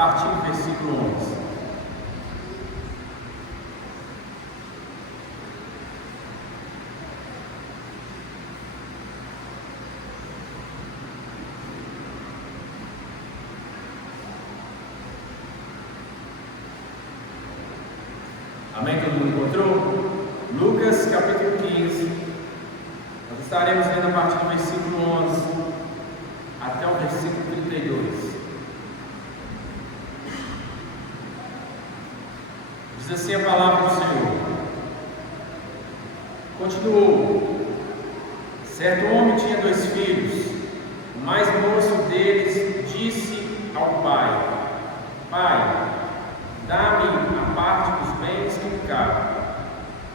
partir do versículo 11. Amém? Todo mundo encontrou? Lucas capítulo 15. Nós estaremos lendo a partir do versículo 11 até o versículo 32. Diz assim a palavra do Senhor. Continuou: certo homem tinha 2 filhos. O mais moço deles disse ao pai: Pai, dá-me a parte dos bens que me cabem.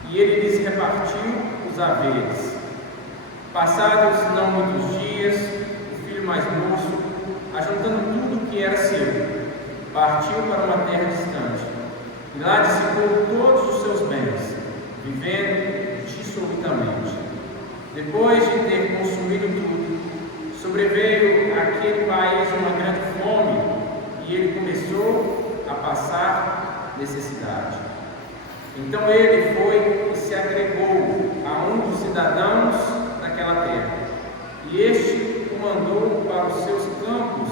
E ele lhes repartiu os haveres. Passados não muitos dias, o filho mais moço, ajuntando tudo que era seu, partiu para uma terra distante, e lá dissipou todos os seus bens, vivendo dissolutamente. Depois de ter consumido tudo, sobreveio àquele país uma grande fome, e ele começou a passar necessidade. Então ele foi e se agregou a um dos cidadãos daquela terra, e este o mandou para os seus campos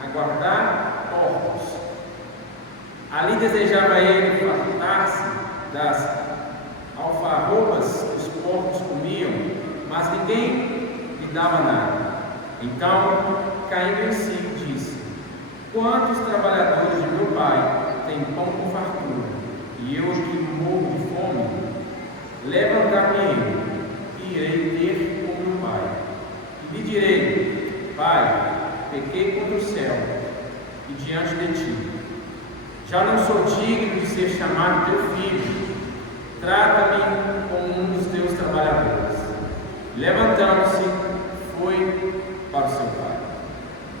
a guardar porcos. Ali desejava ele fartar-se das alfarrobas que os porcos comiam, mas ninguém lhe dava nada. Então, caindo em si, disse: quantos trabalhadores de meu pai têm pão com fartura, e eu aqui morro de fome? Levantar-me-ei e irei ter com meu pai, e lhe direi: Pai, pequei contra o céu e diante de ti. Já não sou digno de ser chamado teu filho. Trata-me como um dos teus trabalhadores. Levantando-se, foi para o seu pai.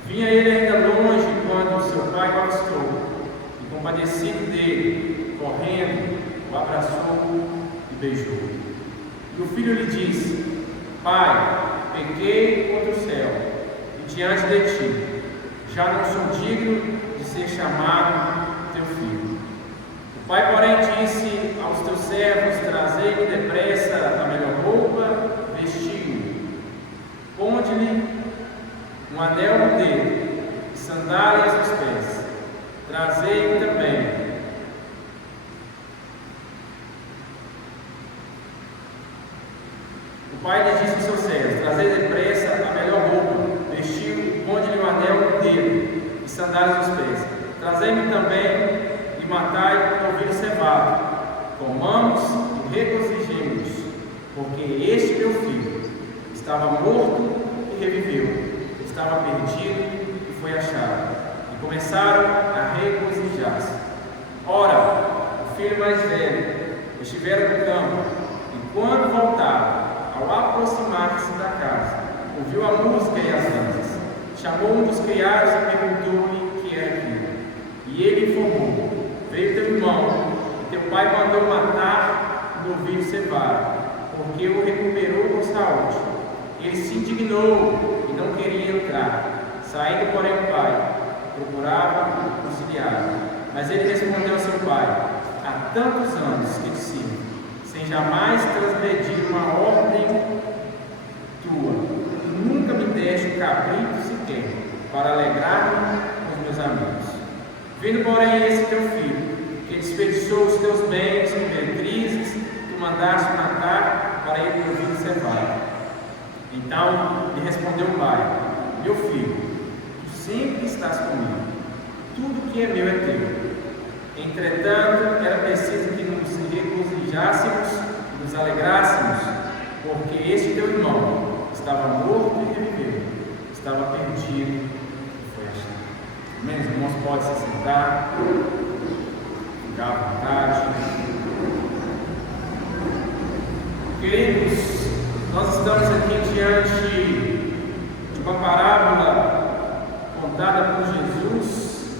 Vinha ele ainda longe quando o seu pai o avistou, e compadecido dele, correndo, o abraçou e beijou. E o filho lhe disse: Pai, pequei contra o céu e diante de ti. Já não sou digno de ser chamado teu filho. O pai, porém, disse aos teus servos: trazei-lhe depressa a melhor roupa, vestiu-o, ponde-lhe um anel no dedo e sandálias nos pés. Trazei-lhe também o pai lhe disse aos seus servos: trazei depressa a melhor roupa, vestiu-o, ponde-lhe um anel no dedo e sandálias nos pés. Trazei-me também e matai o novilho cevado. Comamos e regozijemos, porque este meu filho estava morto e reviveu, estava perdido e foi achado. E começaram a regozijar-se. Ora, o filho mais velho estivera no campo, e quando voltava, ao aproximar-se da casa, ouviu a música e as danças. Chamou um dos criados e perguntou-lhe o que era aquilo. E ele informou: veio teu irmão, e teu pai mandou matar o novilho cevado, porque o recuperou com saúde. Ele se indignou e não queria entrar. Saindo, porém, o pai procurava conciliar. Mas ele respondeu a seu pai: há tantos anos que te sirvo, sem jamais transgredir uma ordem tua, e nunca me deste um cabrito sequer, para alegrar-me com os meus amigos. Vindo, porém, esse teu filho, que desperdiçou os teus bens com meretrizes, tu mandaste matar para ele o novilho cevado. Então lhe respondeu o pai: meu filho, tu sempre estás comigo, tudo que é meu é teu. Entretanto, era preciso que nos regozijássemos e nos alegrássemos, porque este teu irmão estava morto e reviveu, estava perdido e foi achado. Amém? Os irmãos podem se sentar, ficar à vontade. Queridos, nós estamos aqui diante de uma parábola contada por Jesus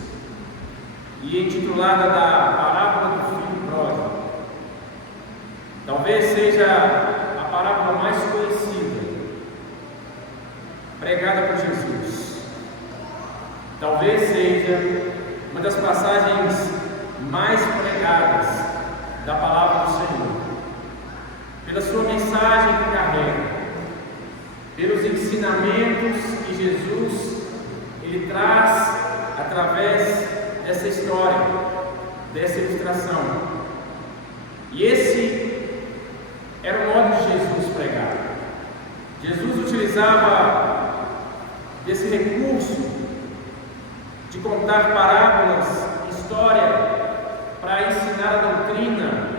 e intitulada da parábola do filho pródigo. Talvez seja a parábola mais conhecida pregada por Jesus. Talvez seja uma das passagens mais pregadas da palavra do Senhor, pela sua mensagem que carrega, pelos ensinamentos que Jesus ele traz através dessa história, dessa ilustração. E esse era o modo de Jesus pregar. Jesus utilizava desse recurso de contar parábolas, história, para ensinar a doutrina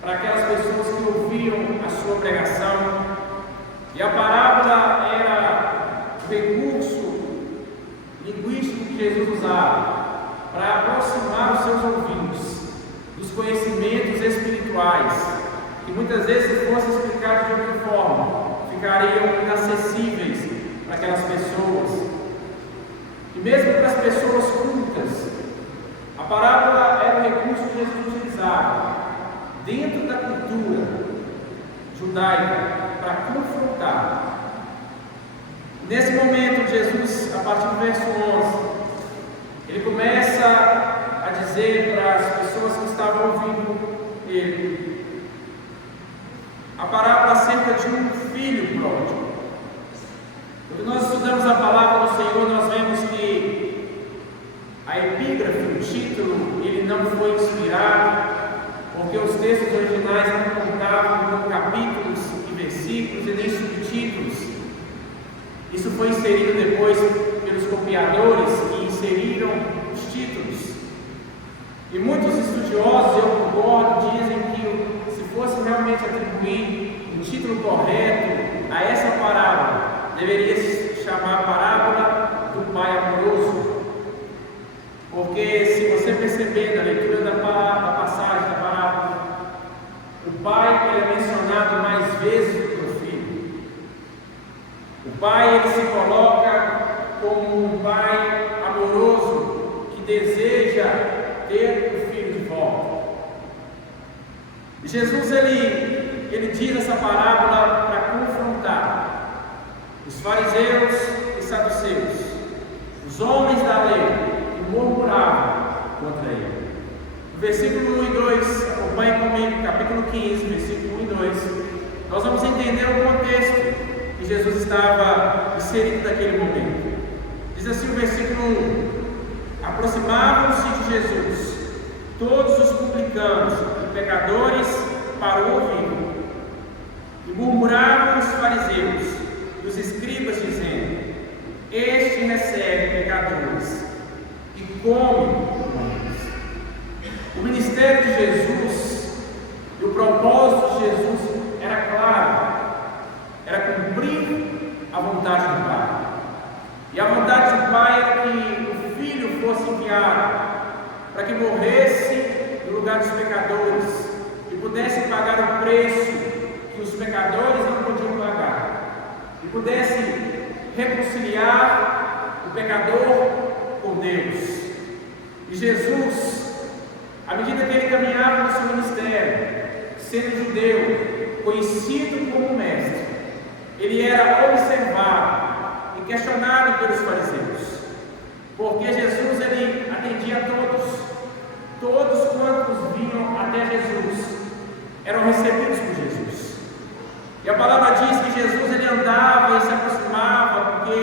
para aquelas pessoas que ouviam a sua pregação. E a parábola era o recurso linguístico que Jesus usava para aproximar os seus ouvintes dos conhecimentos espirituais, que muitas vezes, se fossem explicados de outra forma, ficariam inacessíveis para aquelas pessoas. E mesmo para as pessoas cultas, a parábola era o recurso que Jesus utilizava dentro da cultura judaica para confrontar. Nesse momento, Jesus, a partir do verso 11, ele começa a dizer para as pessoas que estavam ouvindo ele a parábola acerca de um filho pródigo. Quando nós estudamos a palavra do Senhor, nós vemos que a epígrafe, o título, ele não foi inspirado, porque os textos originais não contavam com capítulos e versículos e nem subtítulos. Isso foi inserido depois pelos copiadores que inseriram os títulos. E muitos estudiosos, eu concordo, dizem que se fosse realmente atribuir um título correto a essa parábola, deveria se chamar parábola do pai amoroso. Porque se você perceber na leitura da passagem da parábola, o pai ele é mencionado mais vezes do que o filho. O pai ele se coloca como um pai amoroso que deseja ter o filho de volta. E Jesus ele diz essa parábola para confrontar os fariseus e saduceus, os homens da lei que murmuravam contra ele. No versículo 1 e 2, acompanhe comigo, capítulo 15, versículo 1 e 2, nós vamos entender o contexto que Jesus estava inserido naquele momento. Diz assim o versículo 1: aproximavam-se de Jesus todos os publicanos e pecadores para o ouvir, e murmuravam os fariseus e os escribas, dizendo: este recebe pecadores e come com eles. O ministério de Jesus e o propósito de Jesus era claro, era cumprir a vontade do Pai. E a vontade do Pai era que o Filho fosse enviado para que morresse no lugar dos pecadores e pudesse pagar o preço que os pecadores não podiam pagar e pudesse reconciliar o pecador com Deus. E Jesus, à medida que ele caminhava no seu ministério, sendo judeu, conhecido como mestre, ele era observado e questionado pelos fariseus, porque Jesus ele atendia a todos quantos vinham até Jesus eram recebidos por Jesus. E a palavra diz que Jesus ele andava e se aproximava, porque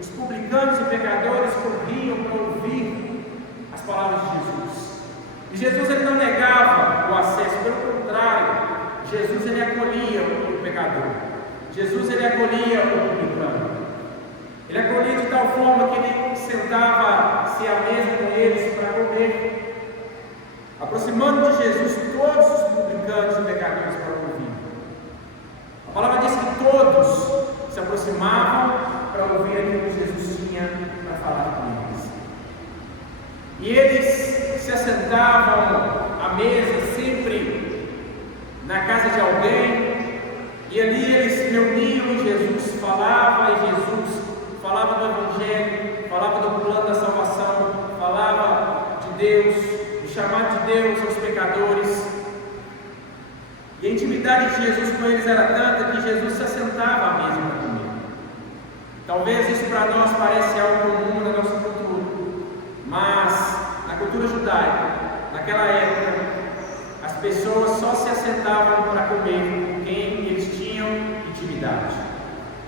os publicanos e pecadores corriam para ouvir as palavras de Jesus. E Jesus ele não negava o acesso, pelo contrário, Jesus ele acolhia o pecador. Jesus ele acolhia o publicano. Ele acolhia de tal forma que ele sentava-se à mesa com eles para comer. Aproximando de Jesus todos os publicanos e pecadores para ouvir. A palavra diz que todos se aproximavam para ouvir aquilo que Jesus tinha para falar com eles. E eles se assentavam à mesa sempre na casa de alguém, e ali eles se reuniam e Jesus falava, e Jesus falava do Evangelho, falava do plano da salvação, falava de Deus, do chamado de Deus aos pecadores. E a intimidade de Jesus com eles era tanta que Jesus se assentava à mesa para comer. Talvez isso para nós pareça algo comum na nossa cultura, Mas na cultura judaica, naquela época, as pessoas só se assentavam para comer com quem eles tinham intimidade.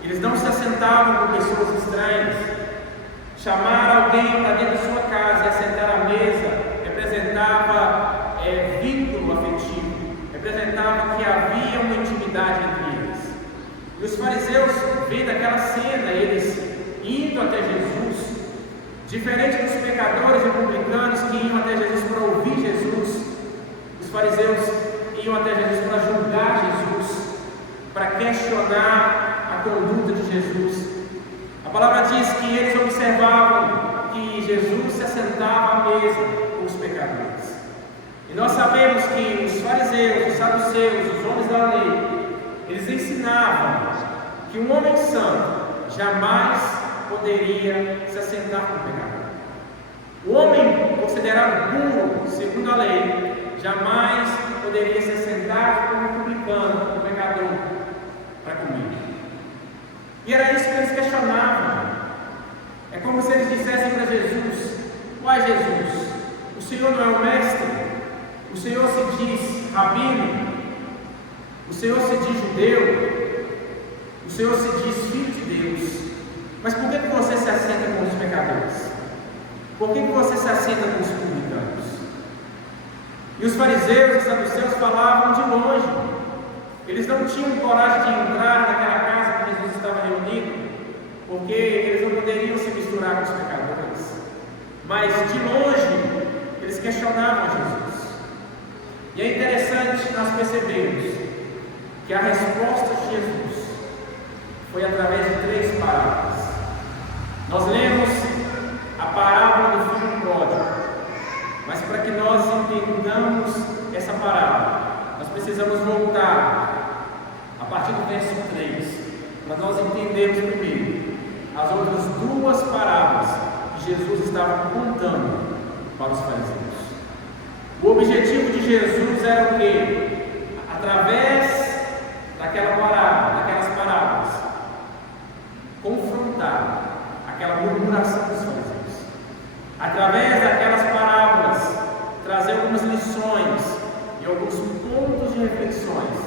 Eles não se assentavam com pessoas estranhas. Chamar alguém para dentro da sua casa e assentar à mesa representava vínculo afetivo, representava que havia uma intimidade entre eles. E os fariseus, vendo aquela cena, eles indo até Jesus, diferente dos pecadores e publicanos que iam até Jesus para ouvir Jesus, os fariseus iam até Jesus para julgar Jesus, para questionar a conduta de Jesus. A palavra diz que eles observavam que Jesus se assentava à mesa com os pecadores. E nós sabemos que os fariseus, os saduceus, os homens da lei, eles ensinavam que um homem santo jamais poderia se assentar com o pecador. O homem considerado puro, segundo a lei, jamais poderia se assentar com o publicano, com o pecador, para comer. E era isso que eles questionavam. É como se eles dissessem para Jesus: uai, Jesus, o Senhor não é o mestre? O Senhor se diz rabino? O Senhor se diz judeu? O Senhor se diz filho de Deus? Mas por que você se assenta com os pecadores? Por que você se assenta com os publicanos? E os fariseus e saduceus falavam de longe. Eles não tinham coragem de entrar naquela casa que Jesus estava reunido, porque eles não poderiam se misturar com os pecadores. Mas de longe, eles questionavam a Jesus. E é interessante nós percebermos que a resposta de Jesus foi através de 3 parábolas. Nós lemos a parábola do filho pródigo, mas para que nós entendamos essa parábola, nós precisamos voltar a partir do verso 3, para nós entendermos primeiro as outras 2 parábolas que Jesus estava contando para os fariseus. O objetivo de Jesus era o quê? Através daquela parábola, daquelas parábolas, confrontar aquela murmuração dos fariseus. Através daquelas parábolas, trazer algumas lições e alguns pontos de reflexões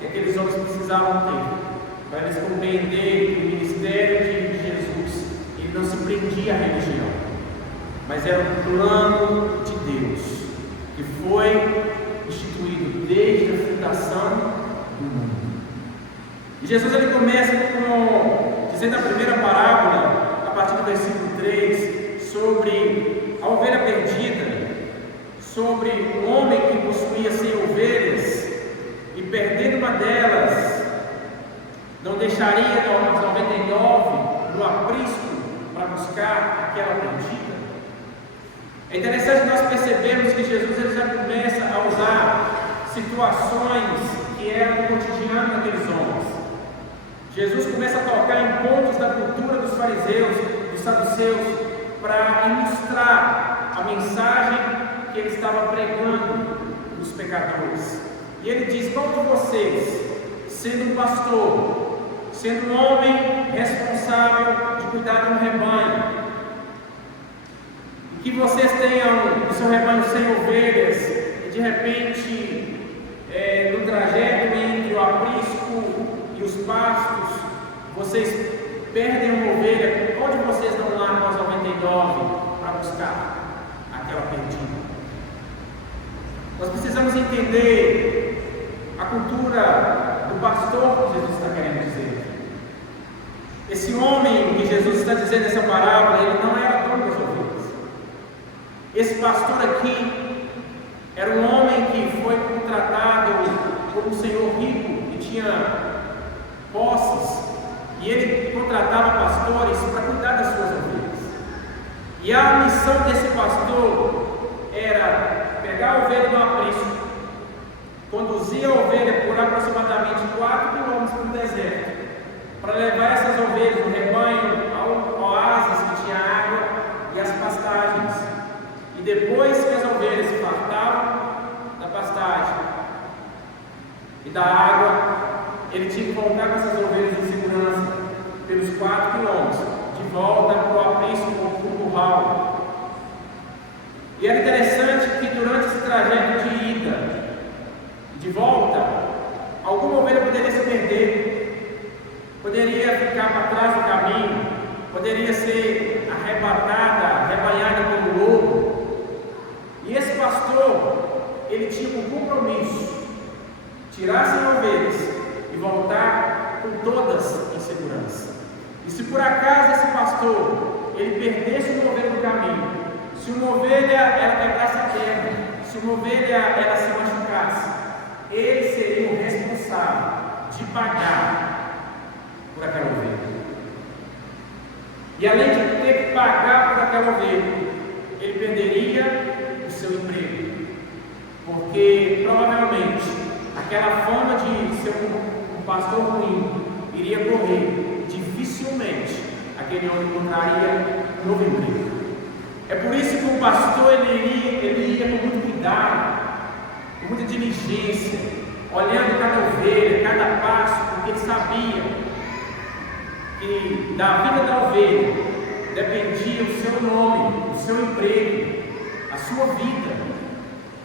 que aqueles homens precisavam ter, para eles compreenderem que o ministério de Jesus ele não se prendia à religião, mas era um plano de Deus que foi instituído desde a fundação do mundo. E Jesus ele começa dizendo a primeira parábola, a partir do versículo 3, sobre a ovelha perdida, sobre um homem que possuía 100 ovelhas e perdendo uma delas, não deixaria as 99 no aprisco para buscar aquela perdida. É interessante nós percebermos que Jesus ele já começa a usar situações que eram do cotidiano daqueles homens. Jesus começa a tocar em pontos da cultura dos fariseus, dos saduceus, para ilustrar a mensagem que ele estava pregando dos pecadores. E ele diz: qual de vocês, sendo um pastor, sendo um homem responsável de cuidar de um rebanho, que vocês tenham no seu rebanho 100 ovelhas, e de repente, no trajeto entre o aprisco e os pastos, vocês perdem uma ovelha, onde vocês não largam as 99 para buscar aquela perdida? Nós precisamos entender a cultura do pastor que Jesus está querendo dizer. Esse homem que Jesus está dizendo nessa parábola, ele não era dono das ovelhas. Esse pastor aqui era um homem que foi contratado por um senhor rico que tinha posses, e ele contratava pastores para cuidar das suas ovelhas. E a missão desse pastor era pegar a ovelha do aprisco, conduzir a ovelha por aproximadamente 4 quilômetros para o deserto, para levar essas ovelhas do rebanho ao oásis que tinha água e as pastagens. E depois que as ovelhas se fartavam da pastagem e da água, ele tinha que voltar com essas ovelhas em segurança pelos 4 quilômetros, de volta para o aprisco ou para o curral. E era interessante que durante esse trajeto de ida e de volta, alguma ovelha poderia se perder, poderia ficar para trás do caminho, poderia ser arrebatada, arrebanhada pelo lobo. E esse pastor, ele tinha um compromisso: tirar as ovelhas e voltar com todas em segurança. E se por acaso esse pastor, ele perdesse uma ovelha no caminho, se uma ovelha ela quebrasse a perna, se uma ovelha ela se machucasse, ele seria o responsável de pagar por aquela ovelha. E além de ter que pagar por aquela ovelha, ele perderia o seu emprego, porque provavelmente aquela fama de ser um pastor ruim iria correr. Dificilmente aquele homem encontraria um novo emprego. É por isso que o pastor ele ia com muito cuidado, com muita diligência, olhando cada ovelha, cada passo, porque ele sabia que da vida da ovelha dependia o seu nome, o seu emprego, a sua vida.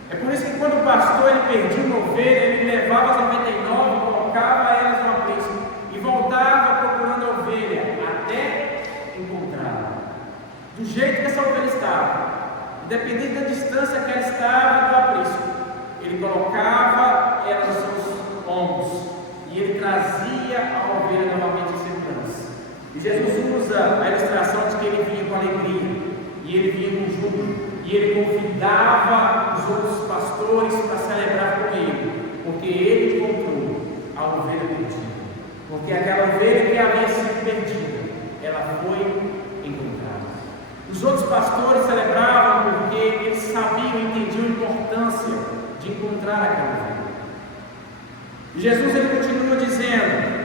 É por isso que quando o pastor ele perdia uma ovelha, ele levava as 99, colocava elas no aprisco e voltava procurando a ovelha até encontrá-la. Do jeito que essa ovelha estava, independente da distância que ela estava do aprisco, ele colocava ela nos seus ombros e ele trazia a ovelha novamente em segurança. E Jesus usa a ilustração de que ele vinha com alegria, e ele vinha com júbilo, e ele convidava os outros pastores para celebrar com ele, porque ele encontrou a ovelha perdida. Porque aquela ovelha que havia sido perdida, ela foi encontrada. Os outros pastores celebravam porque eles sabiam e entendiam a importância de encontrar aquela ovelha. E Jesus ele continua dizendo,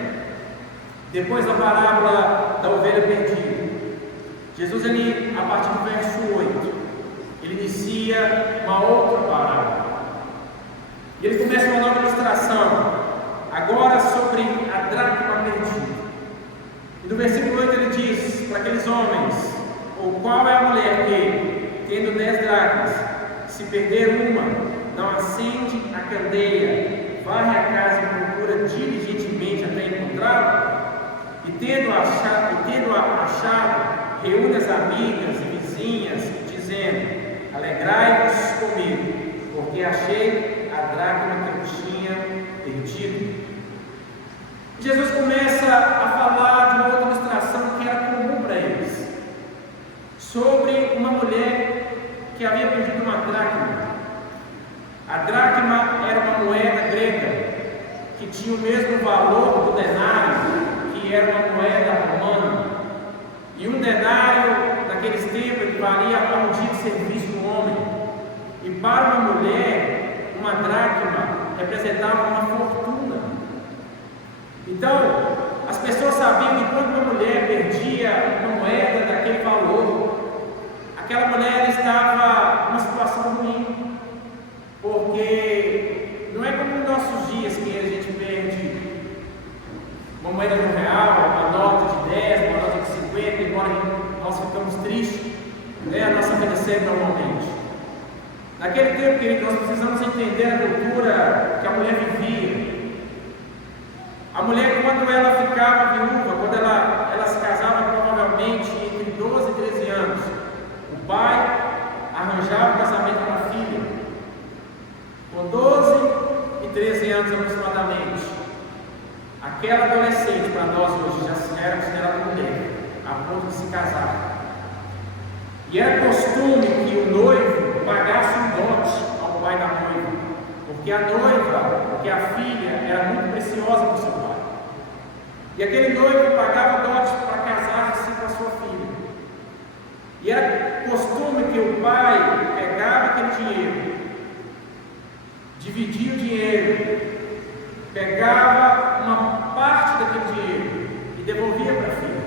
depois da parábola da ovelha perdida, Jesus ele, a partir do verso 8, ele inicia uma outra parábola. E ele começa uma nova ilustração, agora sobre a dracma perdida. E no versículo 8 ele diz para aqueles homens: ou qual é a mulher que, tendo 10 dracmas, se perder uma, não acende a candeia, varre a casa e procura diligentemente até encontrá-la? E tendo achado, reúne as amigas e vizinhas, dizendo: alegrai-vos comigo, porque achei a dracma que eu tinha perdido. Jesus começa a falar de uma outra ilustração que era comum para eles, sobre uma mulher que havia perdido uma dracma. A dracma era uma moeda grega que tinha o mesmo valor do denário, que era uma moeda romana. E um denário naqueles tempos equivalia a um dia de serviço do homem. E para uma mulher, uma dracma representava uma fortuna. Então, as pessoas sabiam que quando uma mulher perdia uma moeda daquele valor, aquela mulher estava numa situação ruim, porque não é como nos nossos dias que a gente perde uma moeda de R$1, uma nota de 10, uma nota de 50, embora nós ficamos tristes, né? A nossa vida segue normalmente. Naquele tempo, querido, nós precisamos entender a cultura que a mulher vivia. A mulher, quando ela ficava viúva, quando ela se casava provavelmente entre 12 e 13 anos, o pai arranjava o casamento para a filha. Com 12 e 13 anos aproximadamente, aquela adolescente, para nós hoje, já era considerada mulher, a ponto de se casar. E era costume que o noivo pagasse um dote ao pai da noiva, porque a noiva, porque a filha era muito preciosa para o seu pai. E aquele noivo pagava dote para casar-se com a sua filha. E era costume que o pai pegava aquele dinheiro, dividia o dinheiro, pegava uma parte daquele dinheiro e devolvia para a filha.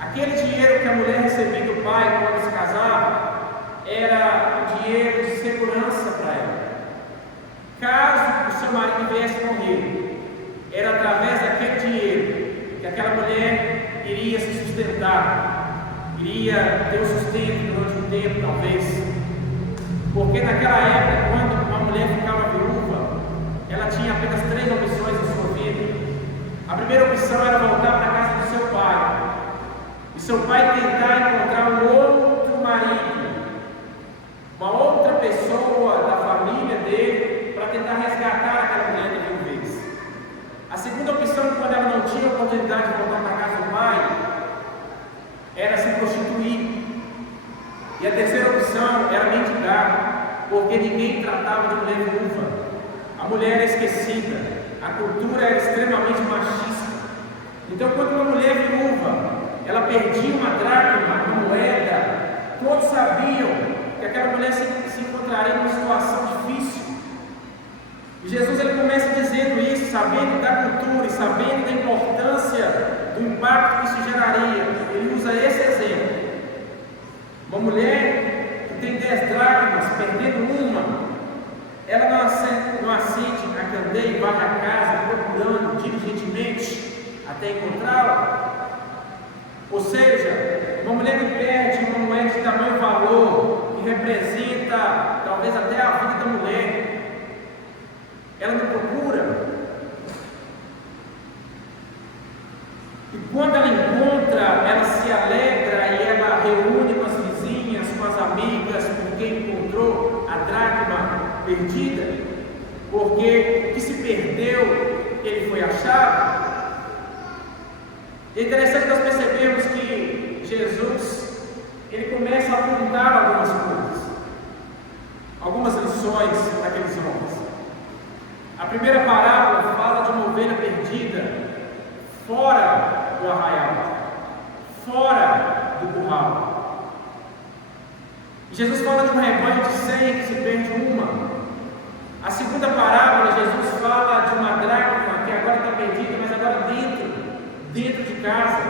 Aquele dinheiro que a mulher recebia do pai quando se casava era um dinheiro de segurança para ela. Caso o seu marido viesse morrer, era através daquele dinheiro que aquela mulher iria se sustentar, iria ter o sustento durante um tempo, talvez. Porque naquela época, quando uma mulher ficava viúva, ela tinha apenas 3 opções em sua vida. A primeira opção era voltar para a casa do seu pai, e seu pai tentar encontrar um outro marido, uma outra pessoa da família dele, para tentar resgatar aquela mulher da viuvez. A segunda opção, quando ela não tinha oportunidade de voltar para a casa do pai, era se prostituir. E a terceira opção era mendigar, porque ninguém tratava de mulher viúva. A mulher era esquecida, a cultura era extremamente machista. Então, quando uma mulher viúva, ela perdia uma dracma, uma moeda, todos sabiam que aquela mulher se encontraria numa situação difícil. E Jesus ele começa dizendo isso, sabendo da cultura e sabendo da importância do impacto que isso geraria. Ele usa esse exemplo. Uma mulher que tem 10 dracmas, perdendo uma, ela não acende a candeia e varre a casa procurando diligentemente até encontrá-la. Ou seja, uma mulher que perde uma moeda de tamanho e valor, que representa talvez até a vida da mulher, ela não procura. E quando ela encontra, ela se alegra e ela reúne com as vizinhas, com as amigas, com quem encontrou a dracma perdida, porque o que se perdeu, ele foi achado. É interessante nós percebemos que Jesus, ele começa a apontar algumas coisas, algumas lições para aqueles homens. A primeira parábola fala de uma ovelha perdida fora do arraial, fora do curral. Jesus fala de um rebanho de 100 que se perde uma. A segunda parábola, Jesus fala de uma dracma que agora está perdida, mas agora dentro de casa.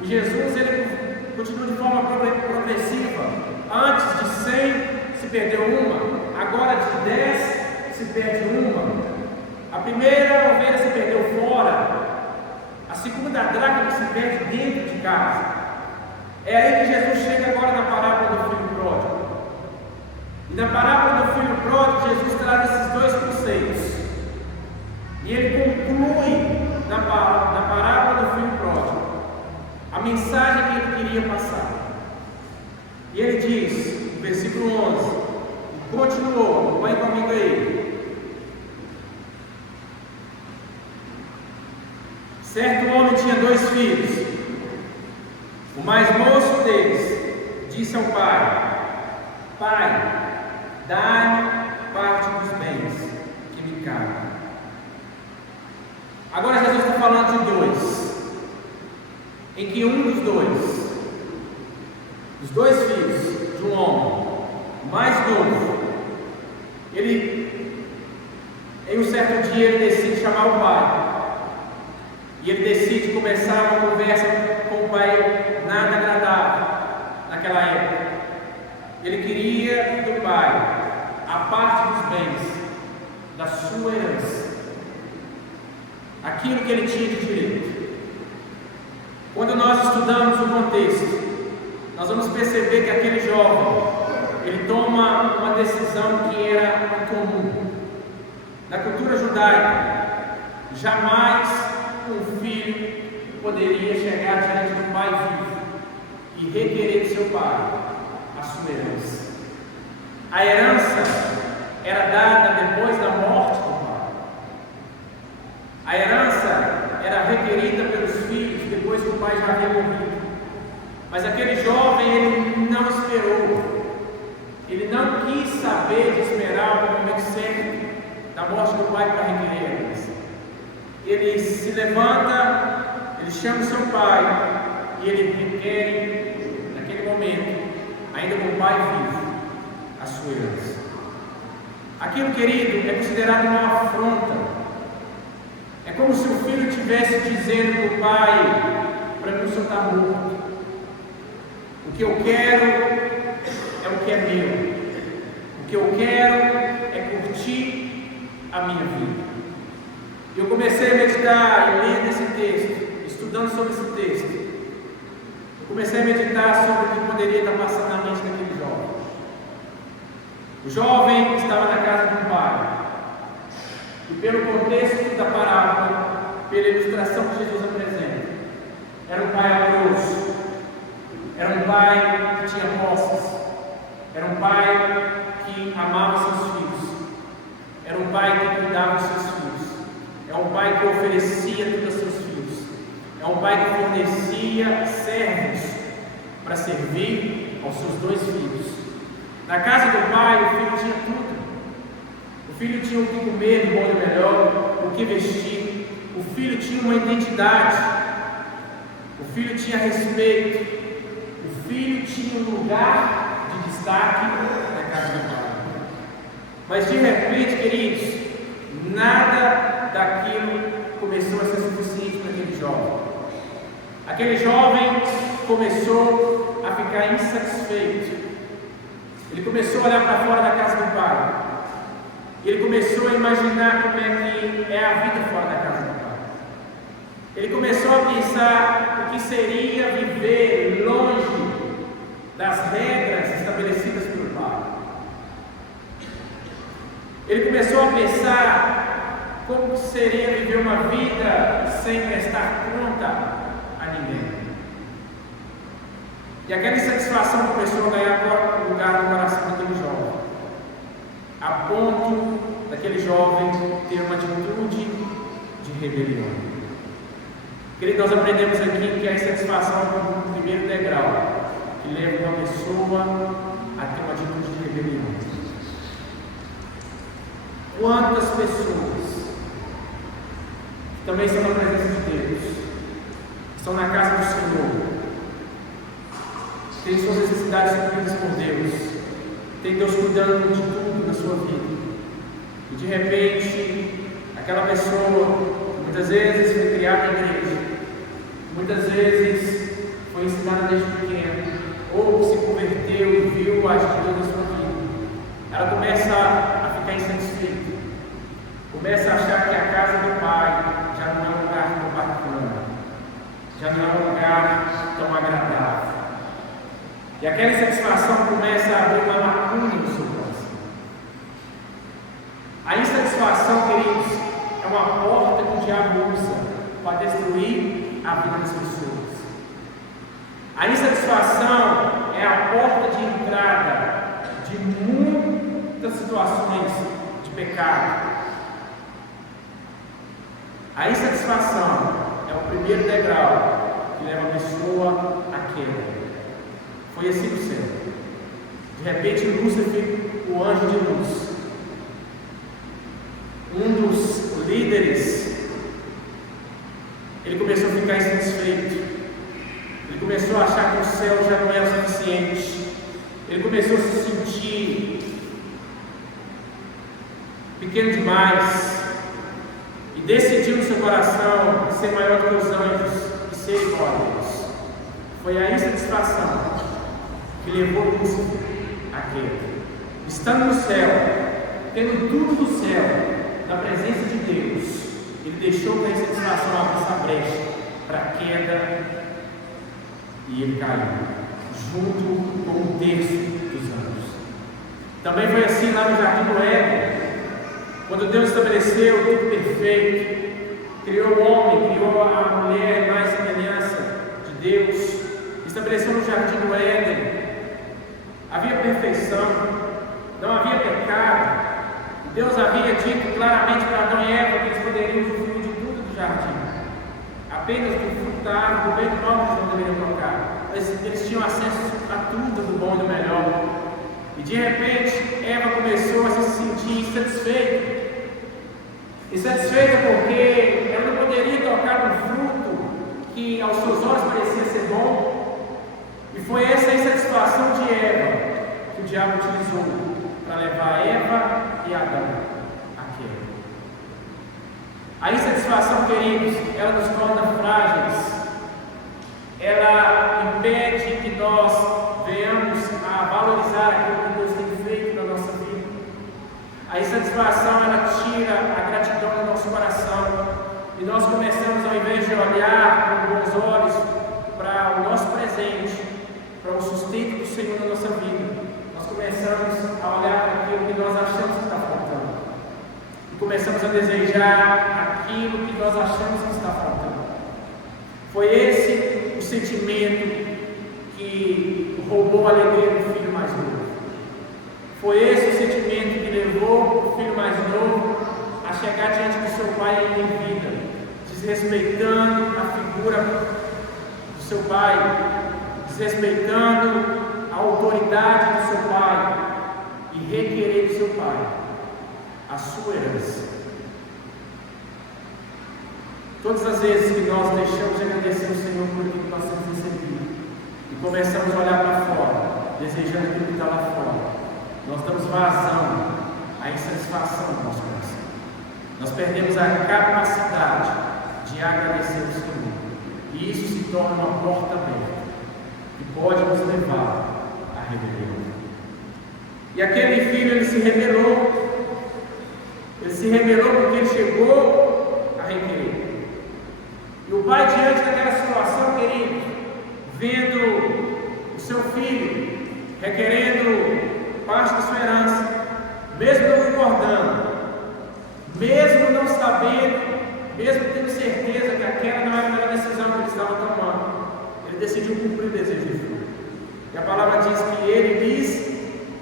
E Jesus ele continua de forma progressiva. Antes de 100 se perdeu uma, agora de 10 se perde uma. A primeira ovelha se perdeu fora, a segunda dracma se perde dentro de casa. É aí que Jesus chega agora na parábola do filho pródigo. E na parábola do filho pródigo, Jesus traz esses 2 conceitos. E ele conclui na parábola do filho pródigo a mensagem que ele queria passar. E ele diz, no versículo 11, e continuou, acompanhe comigo aí. Certo homem tinha 2 filhos. O mais moço deles disse ao pai: Pai, dá-me parte dos bens que me cabem. Agora Jesus está falando de 2, em que um dos 2 filhos de um homem, o mais novo, ele, em um certo dia, ele decide chamar o pai. E ele decide começar uma conversa com o pai nada agradável naquela época. Ele queria do pai a parte dos bens da sua herança, aquilo que ele tinha de direito. Quando nós estudamos o contexto, nós vamos perceber que aquele jovem, ele toma uma decisão que era incomum. Na cultura judaica, jamais um filho poderia chegar diante do pai vivo e requerer do seu pai a sua herança. A herança era dada depois da morte do pai. A herança era requerida pelos filhos depois que o pai já havia morrido. Mas aquele jovem, ele não esperou. Ele não quis saber de esperar o momento certo da morte do pai para requerer a herança. Ele se levanta, ele chama o seu pai e ele requer, naquele momento, ainda com o pai vivo, a sua herança. Aquilo, querido, é considerado uma afronta. É como se o filho estivesse dizendo para o pai: para mim o senhor está morto. O que eu quero é o que é meu. O que eu quero é curtir a minha vida. Eu comecei a meditar e lendo esse texto, estudando sobre esse texto. Eu comecei a meditar sobre o que poderia estar passando na mente daquele jovem. O jovem estava na casa do pai. E pelo contexto da parábola, pela ilustração que Jesus apresenta, era um pai amoroso, era um pai que tinha posses, era um pai que amava seus filhos, era um pai que cuidava dos seus filhos, é um pai que oferecia tudo aos seus filhos, é um pai que fornecia servos para servir aos seus 2 filhos. Na casa do pai, o filho tinha tudo. O filho tinha o que comer, de bom e melhor, o que vestir. O filho tinha uma identidade. O filho tinha respeito. O filho tinha um lugar de destaque na casa do pai. Mas de repente, queridos, nada daquilo começou a ser suficiente para aquele jovem. Aquele jovem começou a ficar insatisfeito. Ele começou a olhar para fora da casa do pai. Ele começou a imaginar como é que é a vida fora da casa do pai. Ele começou a pensar o que seria viver longe das regras estabelecidas pelo pai. Ele começou a pensar como seria viver uma vida sem prestar conta a ninguém. E aquela insatisfação começou a ganhar lugar no coração daquele jovem, a ponto daquele jovem ter uma atitude de rebelião. Querido, nós aprendemos aqui que a insatisfação é o primeiro degrau que leva uma pessoa a ter uma atitude de rebelião. Quantas pessoas que também estão na presença de Deus, estão na casa do Senhor, tem suas necessidades supridas por Deus, tem Deus cuidando de tudo na sua vida, e de repente, aquela pessoa, muitas vezes foi criada na igreja, muitas vezes foi ensinada desde pequeno, ou se converteu e viu a atitude da sua vida, ela começa a ficar insatisfeita, começa a achar que a casa do pai já não é um lugar tão bacana, já não é um lugar tão agradável. E aquela insatisfação começa a abrir uma lacuna no seu coração. A insatisfação, queridos, é uma porta que o diabo usa para destruir a vida das pessoas. A insatisfação é a porta de entrada de muitas situações de pecado. A insatisfação é o primeiro degrau que leva a pessoa à queda. Foi assim no céu. De repente, Lúcifer, o anjo de luz, um dos líderes, ele começou a ficar insatisfeito. Ele começou a achar que o céu já não era o suficiente. Ele começou a se sentir pequeno demais. E decidiu no seu coração ser maior do que os anjos e ser igual a Deus. Foi a insatisfação que levou Lúcifer à queda. Estando no céu, tendo tudo do céu, na presença de Deus, ele deixou que a insatisfação abrisse a brecha para a queda e ele caiu, junto com um terço dos anjos. Também foi assim lá no Jardim do Éden, quando Deus estabeleceu tudo perfeito, criou o homem, criou a mulher mais semelhança de Deus, estabeleceu no Jardim do Éden. Havia perfeição, não havia pecado. Deus havia dito claramente para Adão e Eva que eles poderiam usufruir de tudo do jardim, apenas do fruto da árvore, do bem e do mal eles não deveriam tocar, mas eles tinham acesso a tudo do bom e do melhor. E de repente Eva começou a se sentir insatisfeita porque ela não poderia tocar no fruto que aos seus olhos parecia ser bom. E foi essa insatisfação de Eva que o diabo utilizou para levar Eva e Adão à queda. A insatisfação, queridos, ela nos torna frágeis, ela impede que nós venhamos a valorizar aquilo que Deus tem feito na nossa vida. A insatisfação, ela tira a gratidão do nosso coração e nós começamos, ao invés de olhar com bons olhos para o nosso presente, para o sustento do Senhor na nossa vida, nós começamos a olhar para aquilo começamos a desejar aquilo que nós achamos que está faltando. Foi esse o sentimento que roubou a alegria do filho mais novo. Foi esse o sentimento que levou o filho mais novo a chegar diante do seu pai em vida, desrespeitando a figura do seu pai, desrespeitando a autoridade do seu pai e requerer do seu pai a sua herança. Todas as vezes que nós deixamos de agradecer ao Senhor por aquilo que nós temos recebido e começamos a olhar para fora, desejando aquilo que está lá fora, nós damos vazão à insatisfação do nosso coração. Nós perdemos a capacidade de agradecer ao Senhor, e isso se torna uma porta aberta que pode nos levar à rebelião. E aquele filho, ele se rebelou porque ele chegou a requerer. E o pai, diante daquela situação, querido, vendo o seu filho requerendo parte da sua herança, mesmo não concordando, mesmo não sabendo, mesmo tendo certeza que aquela não era a melhor decisão que ele estava tomando, ele decidiu cumprir o desejo do filho. E a palavra diz que ele lhes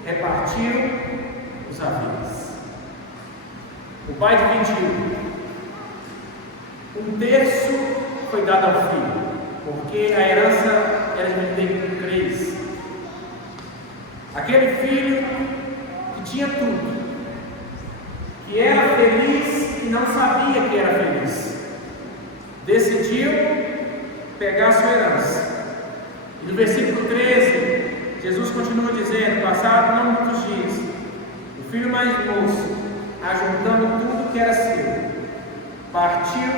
repartiu os haveres. O pai dividiu. Um terço foi dado ao filho, porque a herança era dividida em 3. Aquele filho que tinha tudo, que era feliz e não sabia que era feliz, decidiu pegar a sua herança. E no versículo 13, Jesus continua dizendo: passado não muitos dias, o filho mais moço, ajuntando tudo que era seu, partiu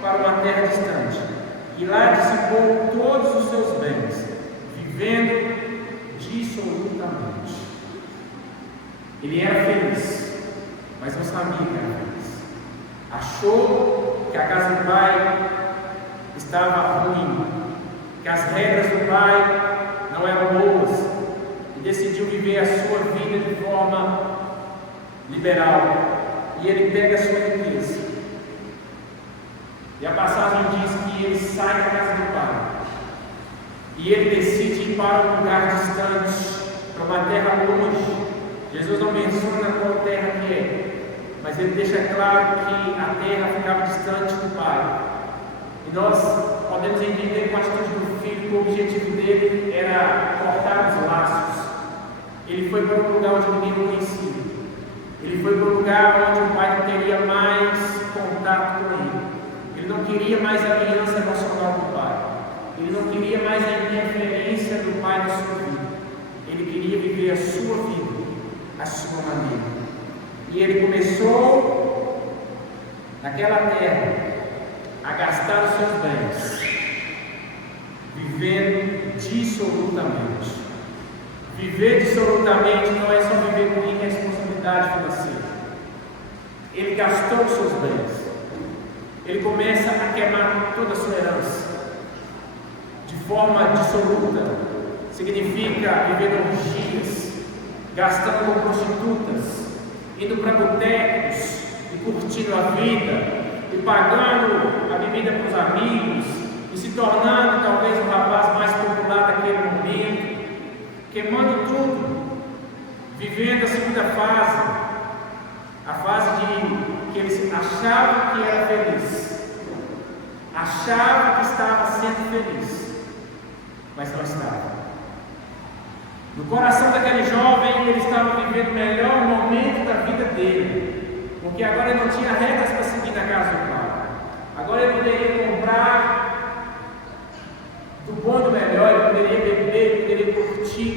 para uma terra distante, e lá dissipou todos os seus bens, vivendo dissolutamente. Ele era feliz, mas não sabia que era feliz. Achou que a casa do pai estava ruim, que as regras do pai não eram boas, e decidiu viver a sua vida de forma liberal. E ele pega a sua riqueza. E a passagem diz que ele sai da casa do pai e ele decide ir para um lugar distante, para uma terra longe. Jesus não menciona qual terra que é, mas ele deixa claro que a terra ficava distante do pai. E nós podemos entender que a atitude do filho, que o objetivo dele era cortar os laços. Ele foi para um lugar onde ninguém o conhecia. Ele foi para um lugar onde o pai não teria mais contato com ele. Ele não queria mais a aliança emocional do pai. Ele não queria mais a interferência do pai na sua vida. Ele queria viver a sua vida, a sua maneira. E ele começou, naquela terra, a gastar os seus bens, vivendo dissolutamente. Viver dissolutamente não é só viver com irresponsabilidade financeira. Ele gastou os seus bens. Ele começa a queimar toda a sua herança de forma dissoluta. Significa viver orgias, gastando com prostitutas, indo para botecos e curtindo a vida, e pagando a bebida para os amigos, e se tornando talvez o rapaz mais popular daquele momento, queimando tudo, vivendo a segunda fase, a fase de que ele achava que era feliz, achava que estava sendo feliz, mas não estava. No coração daquele jovem, ele estava vivendo o melhor momento da vida dele, porque agora ele não tinha regras para seguir na casa do pai. Agora ele poderia comprar do bom e do melhor, ele poderia beber, ele poderia curtir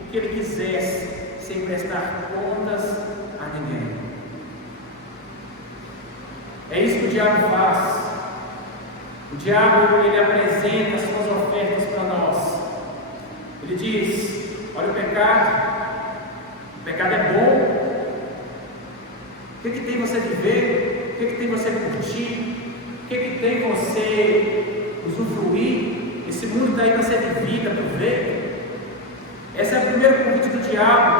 o que ele quisesse, sem prestar contas a ninguém. É isso que o diabo faz. O diabo, ele apresenta as suas ofertas para nós. Ele diz: olha o pecado é bom. O que tem você viver? O que tem você curtir? O que tem você usufruir? Esse mundo está aí para ser vivido, para ver. Esse é o primeiro convite do diabo.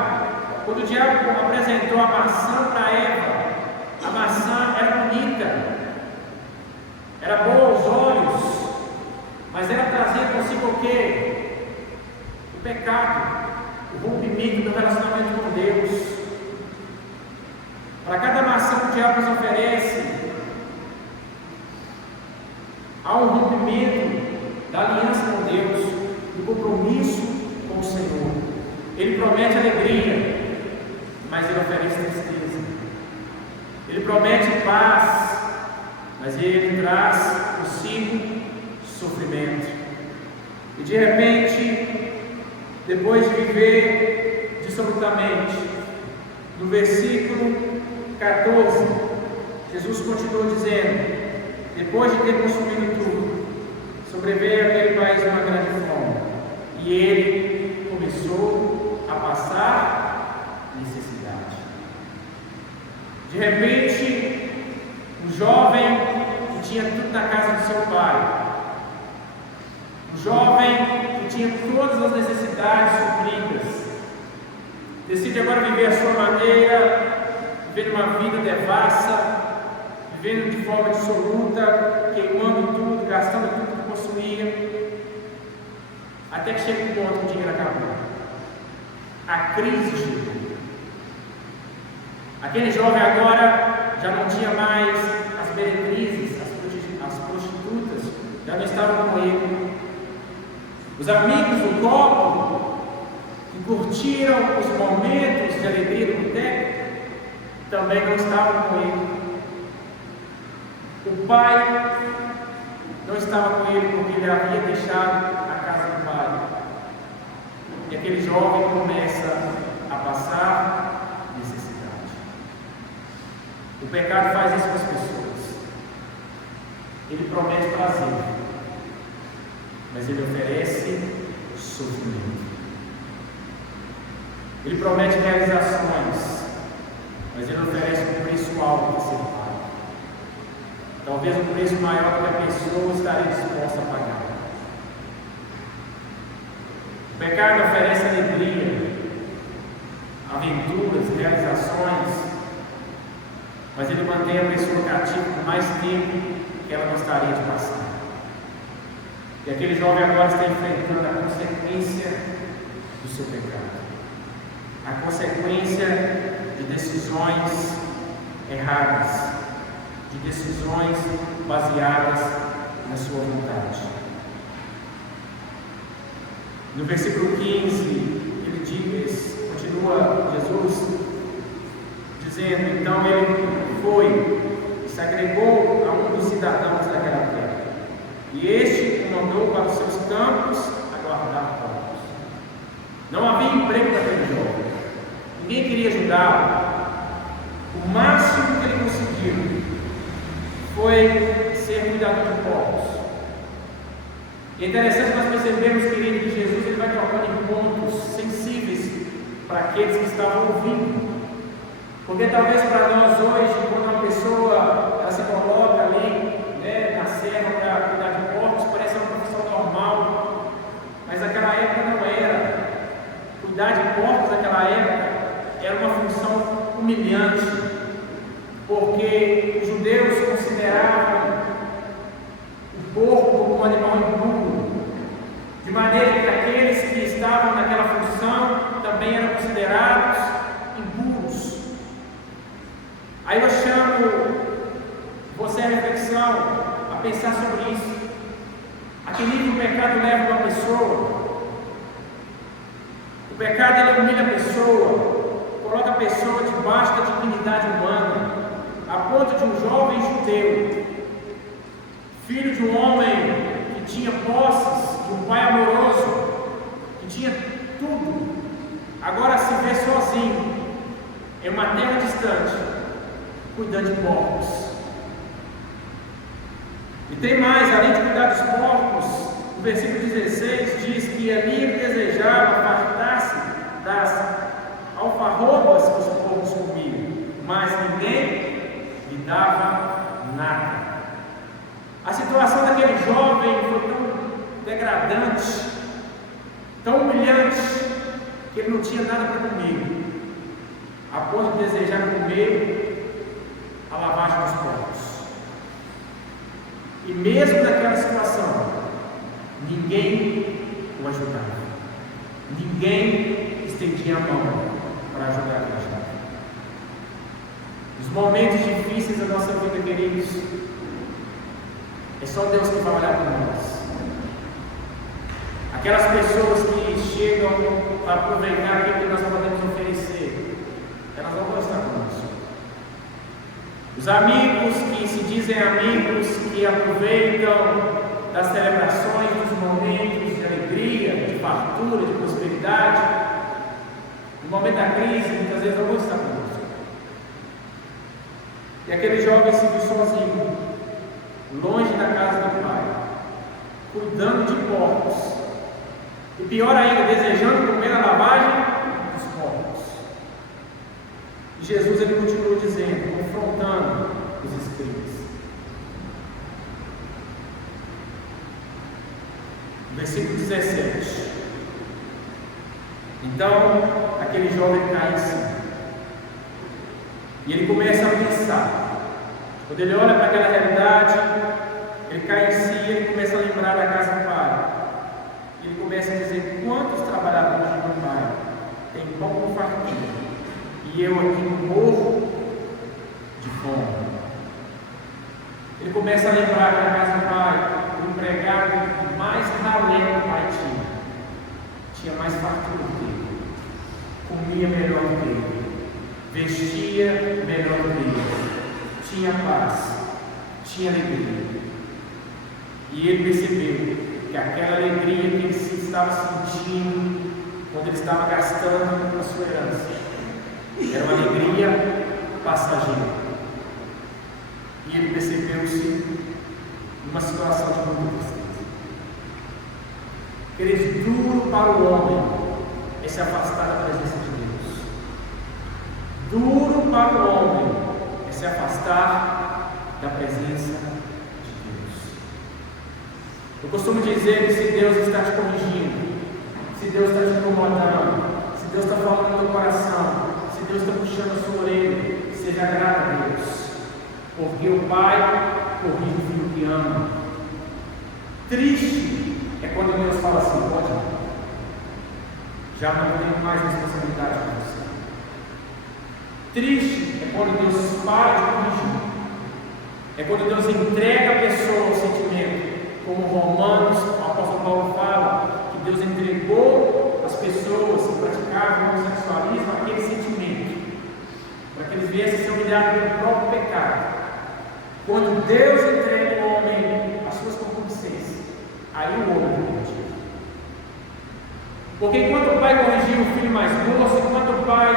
Quando o diabo apresentou a maçã para Eva, A maçã era bonita, era boa aos olhos, mas ela trazia consigo o quê? O pecado, o rompimento do relacionamento com Deus. Para cada maçã que o diabo nos oferece, há um rompimento da aliança com Deus, do compromisso com o Senhor. Ele promete alegria, mas ele oferece tristeza. Ele promete paz, mas ele traz consigo sofrimento. E de repente, depois de viver dissolutamente, no versículo 14, Jesus continuou dizendo: depois de ter consumido tudo, sobreveio àquele país uma grande fome, e ele começou a passar necessidade. De repente, o jovem que tinha tudo na casa de seu pai, o jovem que tinha todas as necessidades supridas, decide agora viver a sua maneira, vivendo uma vida devassa, vivendo de forma dissoluta, queimando tudo, gastando tudo que possuía, até que chega um ponto que o dinheiro acabou. A crise chegou. Aquele jovem agora já não tinha mais as meretrizes, as prostitutas, já não estavam com ele. Os amigos do copo, que curtiram os momentos de alegria do boteco, também não estavam com ele. O pai não estava com ele porque ele havia deixado a casa do pai. E aquele jovem começa a passar necessidade. O pecado faz isso com as pessoas. Ele promete prazer, mas ele oferece sofrimento. Ele promete realizações, mas ele oferece um preço alto a ser pago. Talvez um preço maior que a pessoa estaria disposta a pagar. O pecado oferece alegria, aventuras, realizações, mas ele mantém a pessoa cativa por mais tempo que ela gostaria de passar. E aquele jovem agora está enfrentando a consequência do seu pecado, a consequência de decisões erradas, de decisões baseadas na sua vontade. No versículo 15, ele diz, continua Jesus dizendo: então ele foi e se agregou a um dos cidadãos daquela terra, e este o mandou para os seus campos a guardar porcos. Não havia emprego para aquele jovem, ninguém queria ajudá-lo. O máximo que ele conseguiu foi ser cuidador de porcos. É interessante nós percebemos, querido, que Jesus ele vai tocando em pontos sensíveis para aqueles que estavam ouvindo. Porque talvez para nós hoje, quando uma pessoa ela se coloca ali, na serra para cuidar de porcos, parece uma profissão normal, mas naquela época não era. Cuidar de porcos naquela época era uma função humilhante, porque os judeus consideravam o porco como um animal impuro, de maneira que aqueles que estavam naquela função também eram considerados impuros. Aí eu chamo você à reflexão, a pensar sobre isso. A que nível o pecado leva uma pessoa? O pecado ele humilha a pessoa, coloca a pessoa debaixo da dignidade humana, a ponto de um jovem judeu, filho de um homem que tinha posses, de um pai amoroso, que tinha tudo, agora se vê sozinho, em uma terra distante, cuidando de porcos. E tem mais, além de cuidar dos porcos, no versículo 16 diz que ali ele desejava fartar-se das alfarrobas que os porcos comiam, mas ninguém lhe dava nada. A situação daquele jovem foi tão degradante, tão humilhante, que ele não tinha nada para comer, a ponto de desejar comer a lavagem dos corpos. E mesmo naquela situação, ninguém o ajudava. Ninguém estendia a mão para ajudar a ajudar. Nos momentos difíceis da nossa vida, queridos, é só Deus que vai olhar por nós. Aquelas pessoas que chegam para aproveitar aquilo que nós podemos oferecer, elas não vão estar conosco. Os amigos que se dizem amigos, que aproveitam das celebrações, dos momentos de alegria, de fartura, de prosperidade, no momento da crise, muitas vezes não vão estar conosco. E aquele jovem se viu sozinho, longe da casa do pai, cuidando de porcos, e pior ainda, desejando comer a lavagem dos porcos. E Jesus ele continuou dizendo, confrontando os escribas. Versículo 17. Então, aquele jovem cai em si. E ele começa a pensar. Quando ele olha para aquela realidade, ele cai em si e ele começa a lembrar da casa do pai. Ele começa a dizer, quantos trabalhadores do meu pai têm pão com fartura, e eu aqui morro de fome. Ele começa a lembrar que na casa do pai, o empregado mais ralé do pai tinha mais fartura que ele, comia melhor que ele, vestia melhor que ele, tinha paz, tinha alegria. E ele percebeu que aquela alegria que ele estava sentindo quando ele estava gastando a sua herança era uma alegria passageira. E ele percebeu-se numa situação de muita tristeza. Queridos, duro para o homem é se afastar da presença de Deus. Duro para o homem é se afastar da presença de Deus. Eu costumo dizer que se Deus está te corrigindo, se Deus está te incomodando, se Deus está falando no teu coração, se Deus está puxando a sua orelha, seja grato a Deus, porque o Pai corrige o filho que ama. Triste é quando Deus fala assim, pode, já não tenho mais responsabilidade com você. Triste é quando Deus para de corrigir, é quando Deus entrega a pessoa ao sentimento, como Romanos, o apóstolo Paulo fala, que Deus entregou as pessoas que praticavam o homossexualismo aquele sentimento, para que eles viessem a ser humilhados pelo próprio pecado. Quando Deus entrega o homem às suas concupiscências, aí o homem é corrigido. Porque enquanto o pai corrigia o filho mais moço, enquanto o pai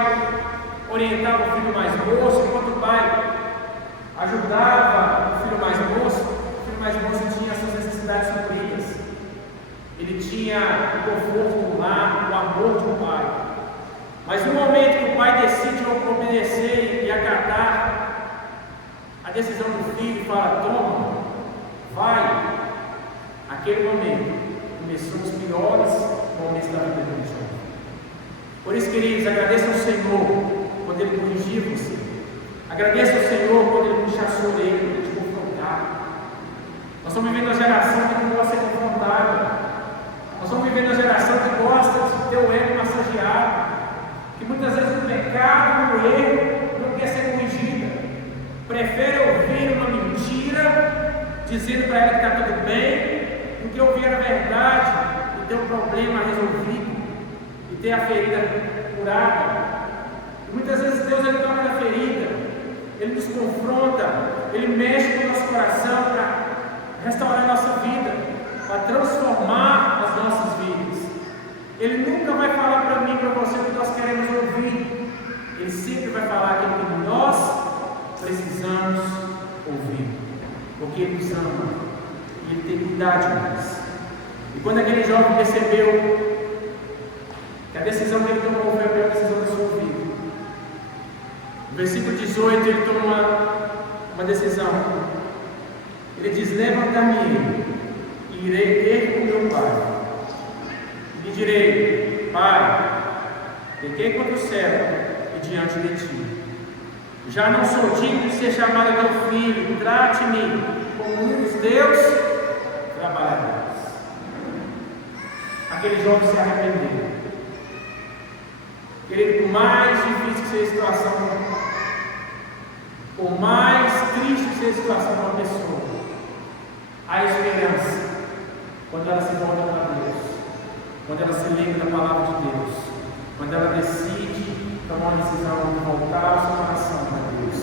orientava o filho mais moço, enquanto o pai ajudava o filho mais moço tinha suas necessidades supridas. Ele tinha o conforto do lar, o amor do pai. Mas no momento que o pai decide obedecer e acatar a decisão do filho e fala, toma, vai, aquele momento começou os piores momentos da vida do jovem. Por isso, queridos, agradeça ao Senhor quando Ele corrigir você. Agradeça ao Senhor quando Ele puxar a sua orelha, quando Ele te confrontar. Nós estamos vivendo uma geração que não gosta de ser confrontada. Nós estamos vivendo uma geração que gosta de ter o ego massageado, que muitas vezes o pecado, o erro, não quer ser corrigida. Prefere ouvir uma mentira, dizendo para ela que está tudo bem, do que ouvir a verdade e ter um problema resolvido, e ter a ferida curada. E muitas vezes Deus ele toca na ferida, Ele nos confronta, Ele mexe com o nosso coração para restaurar a nossa vida, para transformar as nossas vidas. Ele nunca vai falar para mim, para você, o que nós queremos ouvir. Ele sempre vai falar aquilo que nós precisamos ouvir, porque Ele nos ama e Ele tem cuidado de nós. E quando aquele jovem percebeu que a decisão que ele tomou foi a melhor decisão da sua vida, no versículo 18 ele toma uma decisão. Ele diz, levantar-me e irei ter com meu pai, e lhe direi, Pai, pequei contra o céu e diante de ti. Já não sou digno de ser chamado teu filho, trate-me como um dos teus trabalhadores. Aquele jovem se arrependeu. Querido, por mais difícil que seja a situação, por mais triste que seja a situação de uma pessoa, há esperança quando ela se volta para Deus, quando ela se lembra da palavra de Deus, quando ela decide tomar uma decisão de voltar o seu coração para Deus,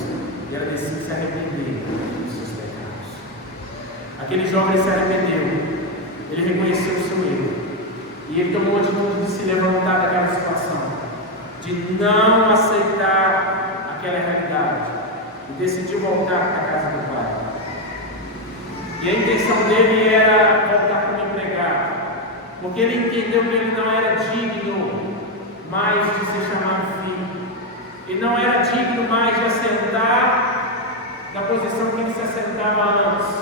e ela decide se arrepender dos seus pecados. Aquele jovem se arrependeu, ele reconheceu o seu erro, e ele tomou a atitude de se levantar daquela situação, de não aceitar aquela realidade, e decidiu voltar para a casa do Pai. E a intenção dele era voltar como empregado, porque ele entendeu que ele não era digno mais de ser chamado filho, ele não era digno mais de assentar na posição que ele se assentava antes,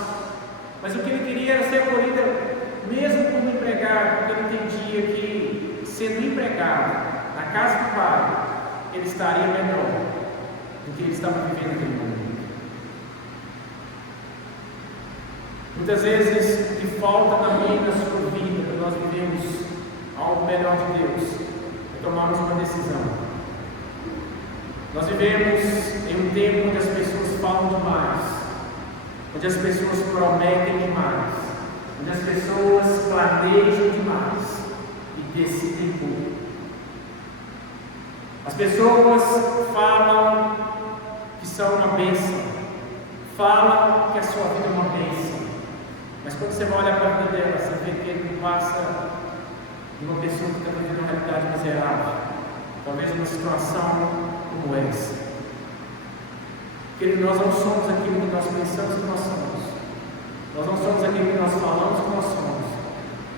mas o que ele queria era ser acolhido mesmo como empregado, porque ele entendia que, sendo empregado na casa do Pai, ele estaria melhor do que ele estava vivendo naquele momento. Muitas vezes, o que falta na minha e na sua vida, quando nós vivemos algo melhor de Deus, é tomarmos uma decisão. Nós vivemos em um tempo onde as pessoas falam demais, onde as pessoas prometem demais, onde as pessoas planejam demais e decidem pouco. As pessoas falam que são uma bênção, falam que a sua vida é uma bênção, mas quando você vai olhar para a vida dela, você vê que ele não passa de uma pessoa que está vivendo uma realidade miserável, talvez uma situação como essa. Porque nós não somos aquilo que nós pensamos que nós somos, nós não somos aquilo que nós falamos que nós somos,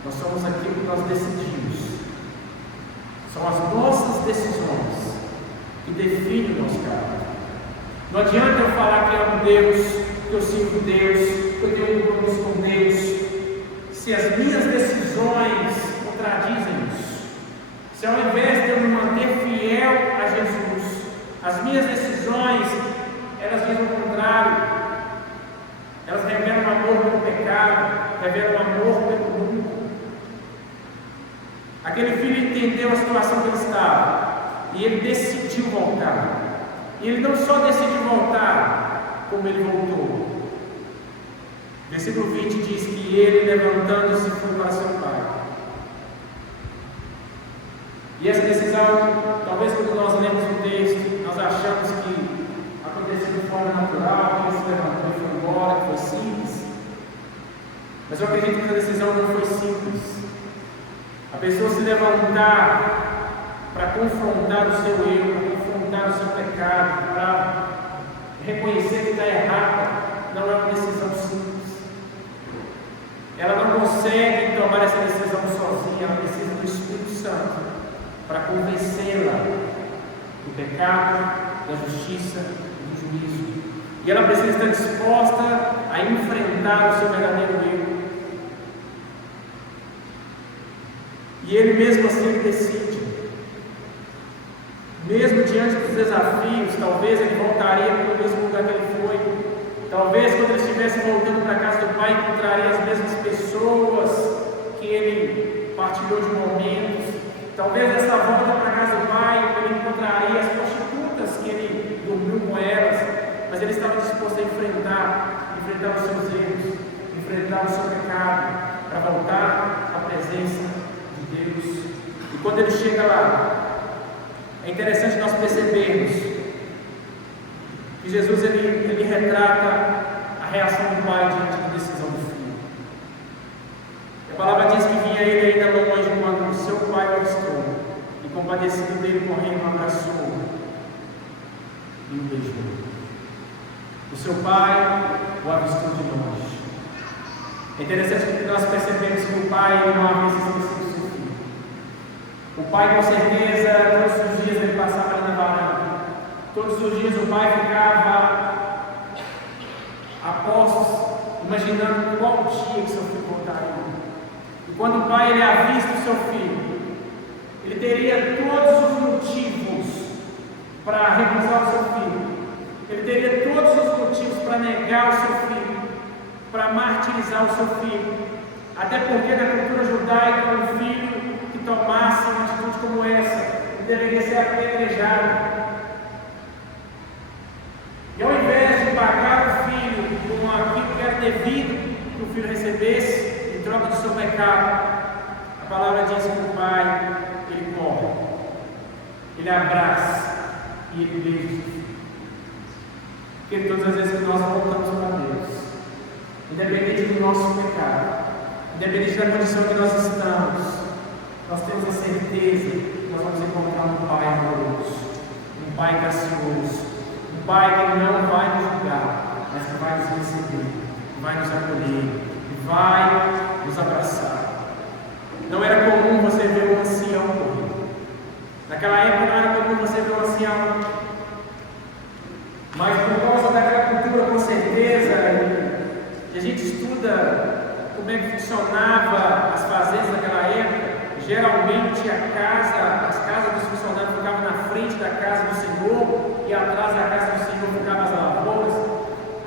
nós somos aquilo que nós decidimos. São as nossas decisões que definem o nosso caráter. Não adianta eu falar que amo Deus, que eu sirvo Deus, que eu tenho um compromisso com Deus, se as minhas decisões contradizem isso. Se ao invés de eu me manter fiel a Jesus, as minhas decisões, elas dizem o contrário. Elas revelam amor pelo pecado, revelam amor pelo mundo. Aquele filho entendeu a situação que ele estava e ele decidiu voltar. E ele não só decidiu voltar, como ele voltou. Versículo 20 diz que ele, levantando-se, foi para seu pai. E essa decisão, talvez quando nós lemos o texto, nós achamos que aconteceu de forma natural, que ele se levantou e foi embora, que foi simples. Mas eu acredito que essa decisão não foi simples. A pessoa se levantar para confrontar o seu erro, para confrontar o seu pecado, para reconhecer que está errada, não é uma decisão simples. Ela não consegue tomar essa decisão sozinha, ela precisa do Espírito Santo para convencê-la do pecado, da justiça e do juízo. E ela precisa estar disposta a enfrentar o seu verdadeiro erro. E ele mesmo assim ele decide. Mesmo diante dos desafios, talvez ele voltaria para o mesmo lugar que ele foi. Talvez quando ele estivesse voltando para a casa do Pai, encontraria as mesmas pessoas que ele partilhou de momentos. Talvez nessa volta para a casa do Pai, ele encontraria as prostitutas que ele dormiu com elas. Mas ele estava disposto a enfrentar os seus erros, enfrentar o seu pecado, para voltar à presença de Deus. E quando ele chega lá, é interessante nós percebermos que Jesus ele retrata a reação do pai diante da decisão do filho. A palavra diz que vinha ele ainda longe quando o seu pai o avistou, e compadecido dele correndo, o abraçou e o beijou. O seu pai o avistou de longe. É interessante que nós percebemos que o pai não havia se esquecido do seu filho. O pai, com certeza, todos os dias ele passava ali na varanda. Todos os dias o pai ficava a postos, imaginando qual dia que seu filho voltaria. E quando o pai ele avista o seu filho, ele teria todos os motivos para recusar o seu filho. ele teria todos os motivos para negar o seu filho, para martirizar o seu filho. Até porque na cultura judaica, um filho que tomasse uma atitude como essa, ele deveria ser apedrejado. E ao invés de pagar o filho com aquilo que era devido que o filho recebesse em troca do seu pecado, a palavra diz que o pai, ele corre, ele abraça e ele beija o filho. Porque todas as vezes que nós voltamos para Deus, independente do nosso pecado, independente da condição que nós estamos, nós temos a certeza que nós vamos encontrar um Pai amoroso, um Pai gracioso, um Pai que não vai nos julgar, mas que vai nos receber, que vai nos acolher, que vai nos abraçar. Não era comum você ver um ancião morrer. Naquela época não era comum você ver um ancião. Mas por causa daquela cultura, com certeza, e a gente estuda como é que funcionava as fazendas naquela época, geralmente as casas dos funcionários ficavam na frente da casa do Senhor e atrás da casa do Senhor ficavam as lavouras.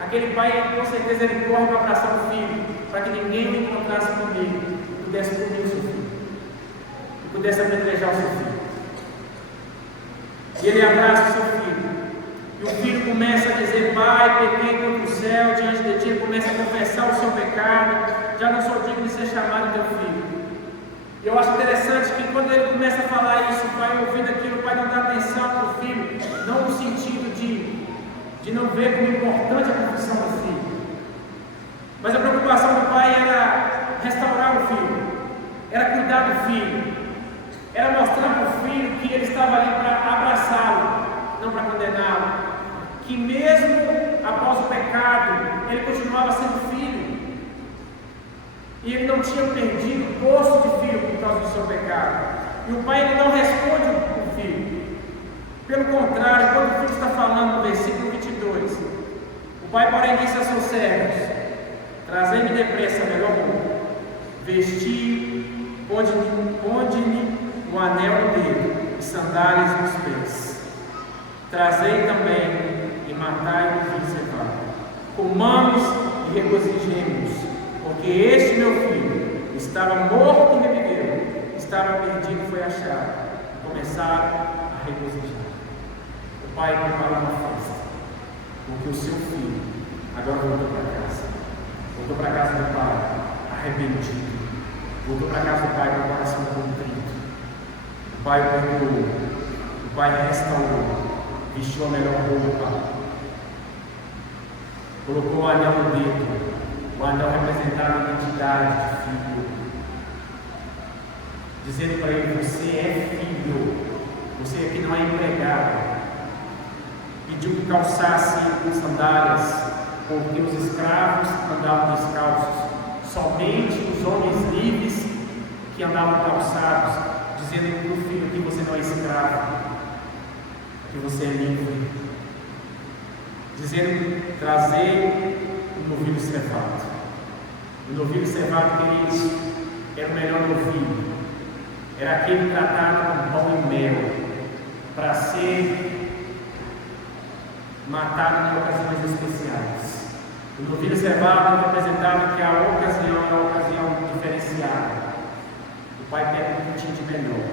Aquele pai, com certeza, ele corre para abraçar o filho, para que ninguém o encontrasse comigo e pudesse punir o seu filho, e pudesse apedrejar o seu filho. E ele abraça o seu filho. E o filho começa a dizer: Pai, pequei contra o céu diante de ti. Ele começa a confessar o seu pecado. Já não sou digno de ser chamado teu filho. E eu acho interessante que quando ele começa a falar isso, o pai ouvindo aquilo, o pai não dá atenção para o filho, não no sentido de não ver como importante a confissão do filho, mas a preocupação do pai era restaurar o filho, era cuidar do filho, era mostrar para o filho que ele estava ali para abraçá-lo, não para condená-lo, que mesmo após o pecado, ele continuava sendo filho, e ele não tinha perdido o posto de filho por causa do seu pecado. E o pai ele não responde o filho, pelo contrário, quando o filho está falando no versículo 22, o pai porém disse a seus servos: trazei-me depressa a melhor roupa, vestir, ponde-me um anel no dedo e sandálias nos pés. Trazei também e matai o filho cevado. Comamos e regozijemos, porque este meu filho estava morto e reviveu, estava perdido e foi achado. E começaram a regozijar. O pai preparou uma festa, porque o seu filho agora voltou para casa. Voltou para a casa do pai arrependido. Voltou para a casa do pai com o coração contrito. O pai perdoou. O pai restaurou. Vestiu a melhor roupa. Colocou o anel no dedo. O anel representava a identidade de filho. Dizendo para ele: você é filho. Você aqui não é empregado. Pediu que calçasse sandálias, porque os escravos andavam descalços. Somente os homens livres que andavam calçados, dizendo para o filho que você não é escravo, que você é livre. Dizendo: trazer um novilho cevado. O novilho cevado, queridos, era o melhor novilho. Era aquele tratado com pão e mel, para ser matado em ocasiões especiais. O novilho cevado representava que a ocasião era uma ocasião diferenciada. O pai pega um que tinha de melhor.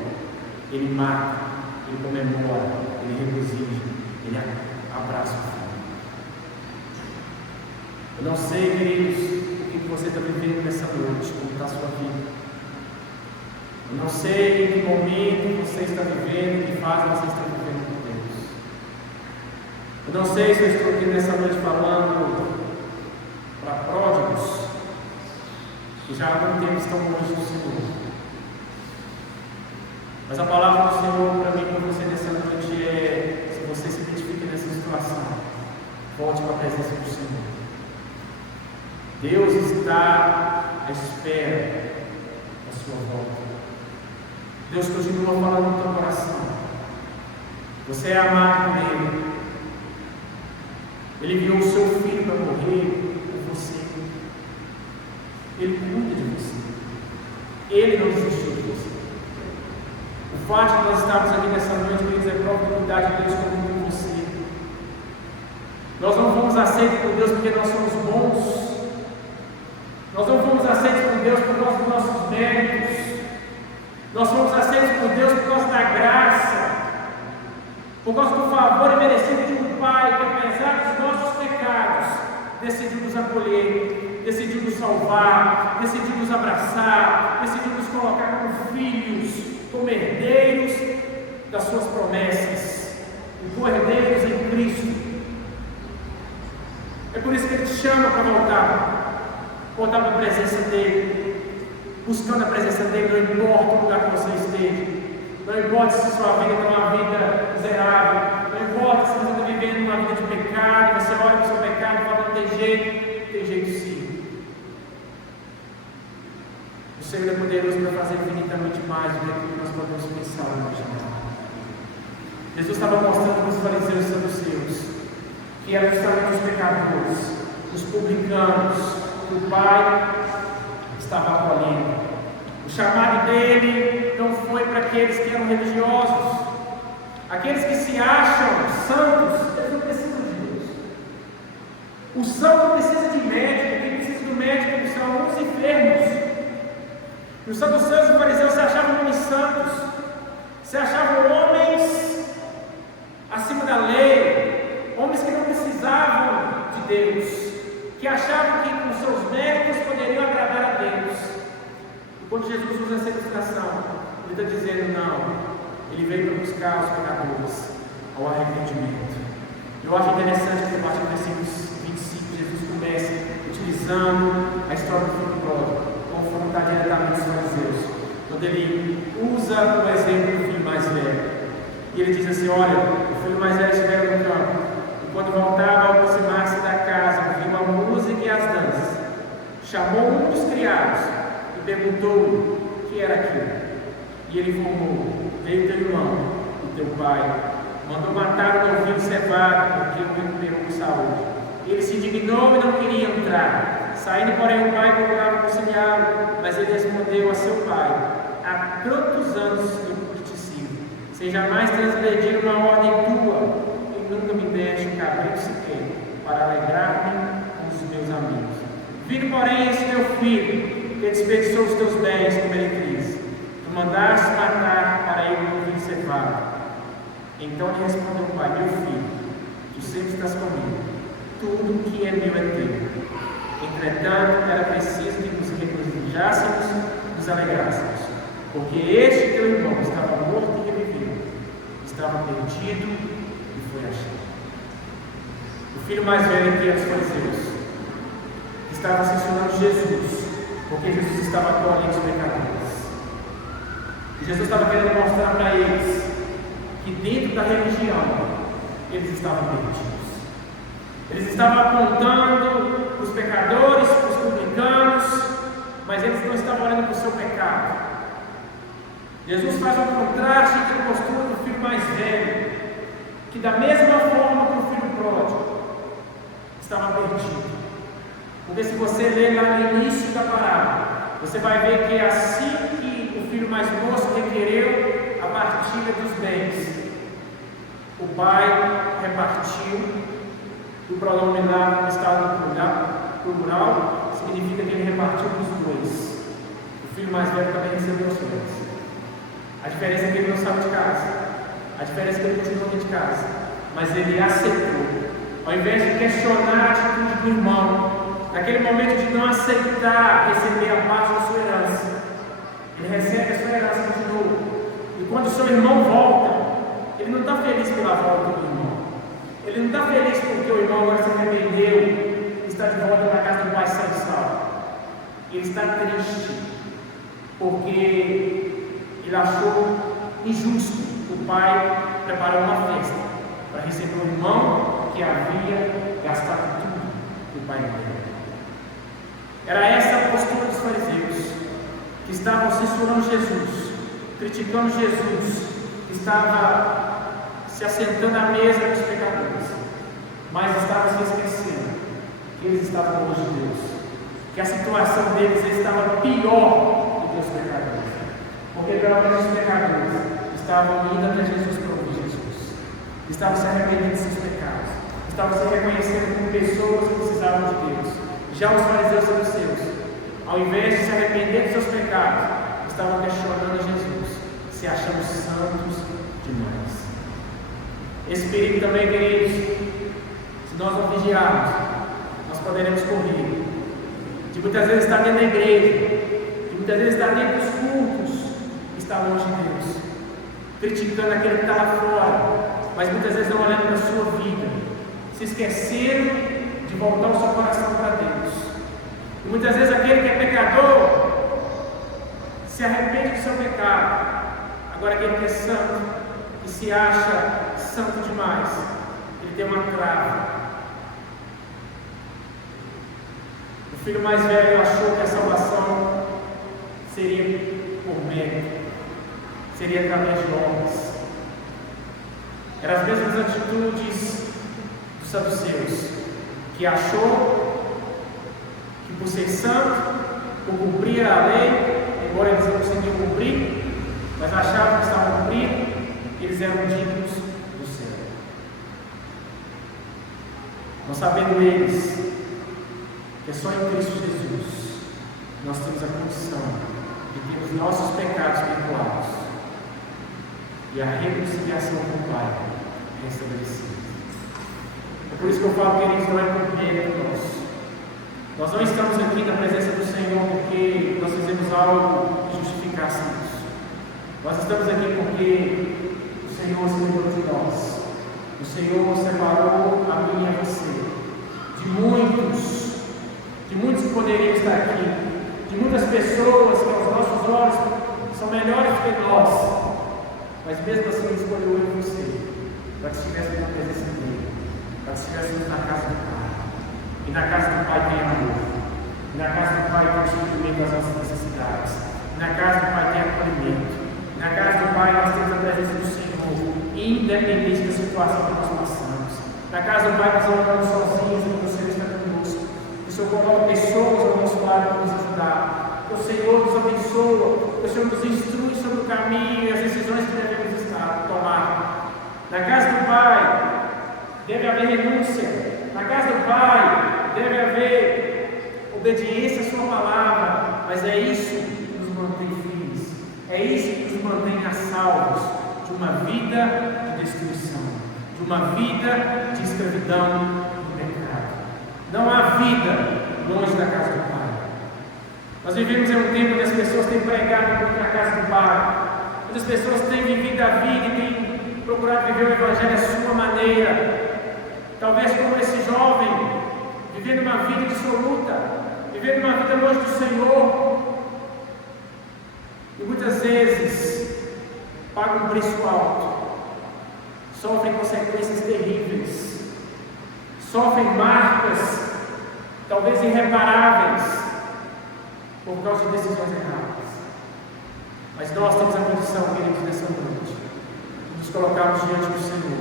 Ele mata, ele comemora, ele regozija, ele abraça o filho. Eu não sei, queridos, o que você está vivendo nessa noite, como está a sua vida. Eu não sei em que momento você está vivendo, que fase você está vivendo com Deus. Eu não sei se eu estou aqui nessa noite falando para pródigos que já há algum tempo estão longe do Senhor. Mas a palavra do Senhor para mim, para você nessa noite é: se você se identifica nessa situação, volte para a presença do Senhor. Deus está à espera da sua volta. Deus continua falando no teu coração. Você é amado por Ele. Ele enviou o seu filho para morrer por você. Ele cuida de você. Ele não desistiu de você. O fato de nós estarmos aqui nessa noite, queridos, é a própria unidade de Deus comigo com você. aceitos por Deus porque nós somos bons. Nós não fomos aceitos por Deus por causa dos nossos méritos. Nós fomos aceitos por Deus por causa da graça, por causa do favor imerecido de um Pai que, apesar dos nossos pecados, decidiu nos acolher, decidiu nos salvar, decidiu nos abraçar, decidiu nos colocar como filhos, como herdeiros das suas promessas, e co-herdeiros em Cristo. É por isso que Ele te chama para voltar para a presença dEle, buscando a presença dEle, não importa o lugar que você esteja, não importa se sua vida está uma vida miserável, não importa se você está vivendo uma vida de pecado, você olha para o seu pecado e fala, não tem jeito sim. O Senhor é poderoso para fazer infinitamente mais do que nós podemos pensar ou imaginar. Jesus estava mostrando para os fariseus e saduceus que eram justamente os pecadores, os publicanos, que o Pai estava acolhendo. O chamado dele não foi para aqueles que eram religiosos, aqueles que se acham santos, eles não precisam de Deus. O santo precisa de médico, quem precisa do médico são os enfermos. E os saduceus e os fariseus se achavam homens santos, se achavam homens acima da lei, homens que não precisavam de Deus, que achavam que com seus méritos poderiam agradar a Deus. E quando Jesus usa essa ilustração, Ele está dizendo, não, Ele veio para buscar os pecadores ao arrependimento. Eu acho interessante que a partir do versículo 25, Jesus começa utilizando a história do filho pródigo, confrontar diretamente os fariseus, quando Ele usa o exemplo do filho mais velho. E Ele diz assim, olha, o filho mais velho estivera no campo, e quando voltava a aproximar-se da casa, ouviu a música e as danças. Chamou um dos criados e perguntou-lhe o que era aquilo. E ele informou, veio teu irmão, o teu pai, mandou matar o novilho cevado, porque o recuperou com saúde. Ele se indignou e não queria entrar. Saindo, porém, o pai procurava conciliá-lo, mas ele respondeu a seu pai, há tantos anos eu te sirvo, sem jamais transgredir uma ordem tua, e nunca me deste um cabrito sequer, para alegrar-me com os meus amigos. Vindo, porém, esse teu filho, que desperdiçou os teus bens com meretriz, tu mandaste matar para ele um novilho cevado. Então lhe respondeu o pai, meu filho, tu sempre estás comigo, tudo que é meu é teu. Entretanto, era preciso que nos regozijássemos, nos alegrássemos, porque este teu irmão estava morto e reviveu, estava perdido e foi achado. O filho mais velho que era os fariseus estava censurando Jesus, porque Jesus estava acolhendo os pecadores. E Jesus estava querendo mostrar para eles que dentro da religião eles estavam perdidos. Eles estavam apontando para os pecadores, para os publicanos, mas eles não estavam olhando para o seu pecado. Jesus faz um contraste entre a postura do filho mais velho, que da mesma forma que o filho pródigo estava perdido. Porque se você ler lá no início da parábola, você vai ver que assim que o filho mais moço requereu a partilha dos bens, o pai repartiu. O pronome lá está no plural, significa que ele repartiu dos dois. O filho mais velho também recebeu os bens. A diferença é que ele não saiu de casa, a diferença é que ele continuou dentro de casa, mas ele aceitou. Ao invés de questionar a atitude do irmão, naquele momento de não aceitar receber a parte da sua herança, ele recebe a sua herança e continua. E quando o seu irmão volta, ele não está feliz pela volta do irmão. Ele não está feliz porque o irmão agora se arrependeu e está de volta na casa do pai são e salvo. Ele está triste porque ele achou injusto o pai preparar uma festa para receber o irmão que havia gastado tudo do pai dele. Era essa a postura dos fariseus, que estavam censurando Jesus, criticando Jesus, que estava se assentando à mesa dos pecadores, mas estavam se esquecendo que eles estavam longe de Deus, que a situação deles estava pior do que os pecadores, porque pelo menos os pecadores estavam indo até Jesus para ouvir Jesus, estavam se arrependendo de seus pecados, estavam se reconhecendo como pessoas que precisavam de Deus. Já os fariseus e saduceus, ao invés de se arrepender dos seus pecados, estavam questionando Jesus, se achamos santos demais. Esse perigo também, queridos, se nós não vigiarmos, nós poderemos correr de muitas vezes estar dentro da igreja, de muitas vezes estar dentro dos cultos, e estar longe de Deus, criticando aquele que está lá fora, mas muitas vezes não olhando para a sua vida, se esquecendo de voltar o seu coração para Deus. E muitas vezes aquele que é pecador se arrepende do seu pecado. Agora aquele que é santo e se acha santo demais, ele tem uma trava. O filho mais velho achou que a salvação seria por mérito, seria através de obras. Eram as mesmas atitudes dos saduceus, que achou que por ser santo, por cumprir a lei, embora eles não conseguiam cumprir, mas achavam que estavam cumprindo, eles eram dignos do céu. Não sabendo eles que é só em Cristo Jesus nós temos a condição de ter os nossos pecados perdoados e a reconciliação com o Pai restabelecida. É por isso que eu falo, queridos, não é por mérito nosso. Nós não estamos aqui na presença do Senhor porque nós fizemos algo que justificasse isso. Nós estamos aqui porque o Senhor se lembrou de nós. O Senhor separou a mim e a você de muitos que poderiam estar aqui, de muitas pessoas que aos nossos olhos são melhores que nós, mas mesmo assim Ele escolheu eu e você para que estivéssemos na presença dEle, para que estivéssemos na casa do Pai. E na casa do Pai tem amor, e na casa do Pai tem o suprimento das nossas necessidades, e na casa do Pai tem acolhimento, e na casa do Pai nós temos a presença do Senhor, independente da situação que nós passamos. Na casa do Pai nós não andamos sozinhos, porque o Senhor está conosco. O Senhor coloca pessoas ao nosso lado para nos ajudar. O Senhor nos abençoa, o Senhor nos instrui sobre o caminho e as decisões que devemos tomar. Na casa do Pai deve haver renúncia. Na casa do Pai deve haver obediência à sua palavra, mas é isso que nos mantém firmes, é isso que nos mantém a salvos de uma vida de destruição, de uma vida de escravidão do pecado. Não há vida longe da casa do Pai. Nós vivemos em um tempo onde as pessoas têm pregado muito na casa do Pai, onde as pessoas têm vivido a vida e têm procurado viver o Evangelho à sua maneira. Talvez como esse jovem, vivendo uma vida dissoluta, vivendo uma vida longe do Senhor, e muitas vezes paga um preço alto, sofrem consequências terríveis, sofrem marcas, talvez irreparáveis, por causa de decisões erradas. Mas nós temos a condição, queridos, nessa noite, de nos colocarmos diante do Senhor.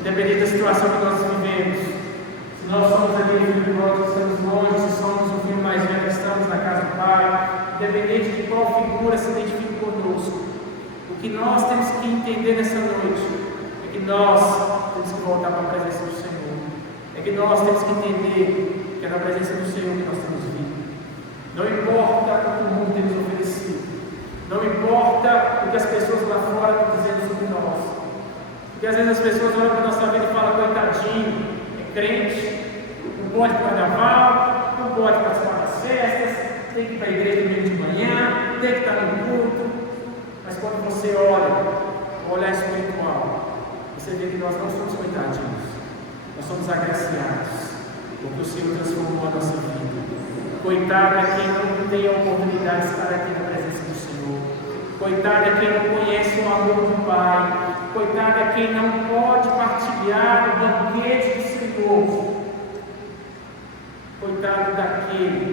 Independente da situação que nós vivemos, se nós somos aquele filho de nós que estamos longe, se somos o filho mais velho que estamos na casa do Pai, independente de qual figura se identifique conosco, o que nós temos que entender nessa noite é que nós temos que voltar para a presença do Senhor, é que nós temos que entender que é na presença do Senhor que nós temos vida. Não importa o que o mundo tem nos oferecido, não importa o que as pessoas lá fora estão dizendo sobre nós. Porque às vezes as pessoas olham para a nossa vida e falam: coitadinho, é crente, não pode carnaval, não pode participar das festas, tem que ir para a igreja domingo de manhã, tem que estar no culto. Mas quando você olha, o olhar espiritual, você vê que nós não somos coitadinhos, nós somos agraciados, porque o Senhor transformou a nossa vida. Coitado é quem não tem a oportunidade de estar aqui na presença do Senhor. Coitado é quem não conhece o amor do Pai. Coitado é quem não pode partilhar o banquete do Senhor. Coitado daquele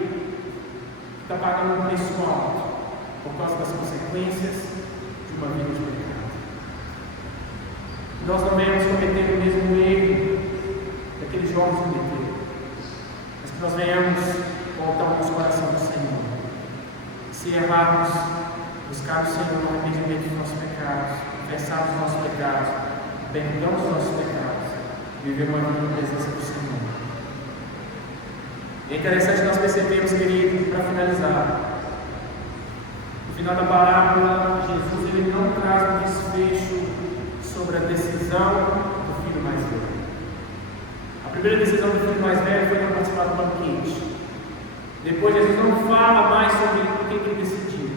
que está pagando um preço alto por causa das consequências de uma vida de pecado. Nós não devemos cometer o mesmo erro daqueles jovens cometeram, mas que nós venhamos voltar o nosso coração ao Senhor. Se errarmos, buscar o Senhor no arrependimento dos nossos pecados, confessar os nossos pecados, perdão dos nossos pecados, viver uma vida na presença do Senhor. E é interessante nós percebermos, querido, para finalizar, no final da parábola, Jesus ele não traz um desfecho sobre a decisão do filho mais velho. A primeira decisão do filho mais velho foi não participar do banquete. Depois Jesus não fala mais sobre o que ele decidiu.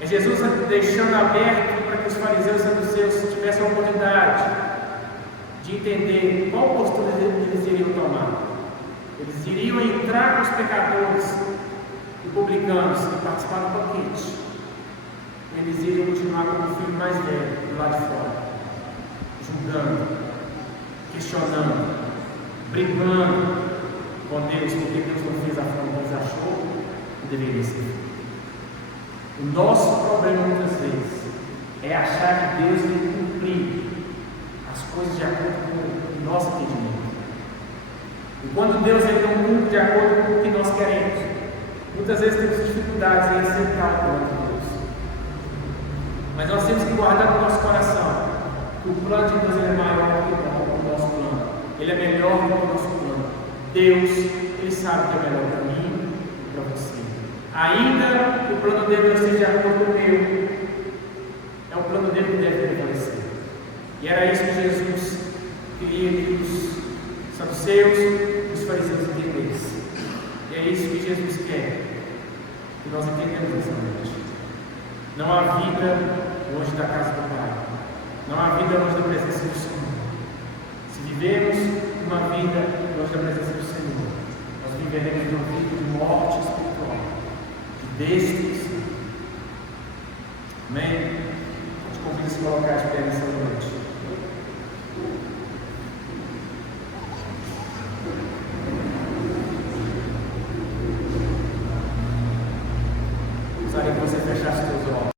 É Jesus deixando aberto para que os fariseus e saduceus tivessem a oportunidade de entender qual postura eles iriam tomar. Eles iriam entrar com os pecadores e publicanos e participar do banquete. Eles iriam continuar como o filho mais velho, do lado de fora, julgando, questionando, brigando com Deus, porque Deus não fez a forma que eles achou que deveria ser. O nosso problema muitas vezes é achar que Deus tem que cumprir as coisas de acordo com o nosso entendimento. E quando Deus ele não cumpre de acordo com o que nós queremos, muitas vezes temos dificuldades em aceitar o plano de Deus. Mas nós temos que guardar no nosso coração que o plano de Deus é maior do que o nosso plano. Ele é melhor do que o nosso plano. Deus, Ele sabe o que é melhor para mim e para você. Ainda que o plano dele não seja de acordo com o meu, é o plano dele que deve prevalecer. E era isso que Jesus queria que os saduceus e os fariseus entendessem. E é isso que Jesus quer que nós entendamos essa noite. Não há vida longe da casa do Pai. Não há vida longe da presença do Senhor. Se vivemos uma vida longe da presença do Senhor, nós viveremos uma vida de morte espiritual, de destruição. Amém? Eu te convido a se colocar de pé nessa noite. Gostaria que você fechasse os seus olhos.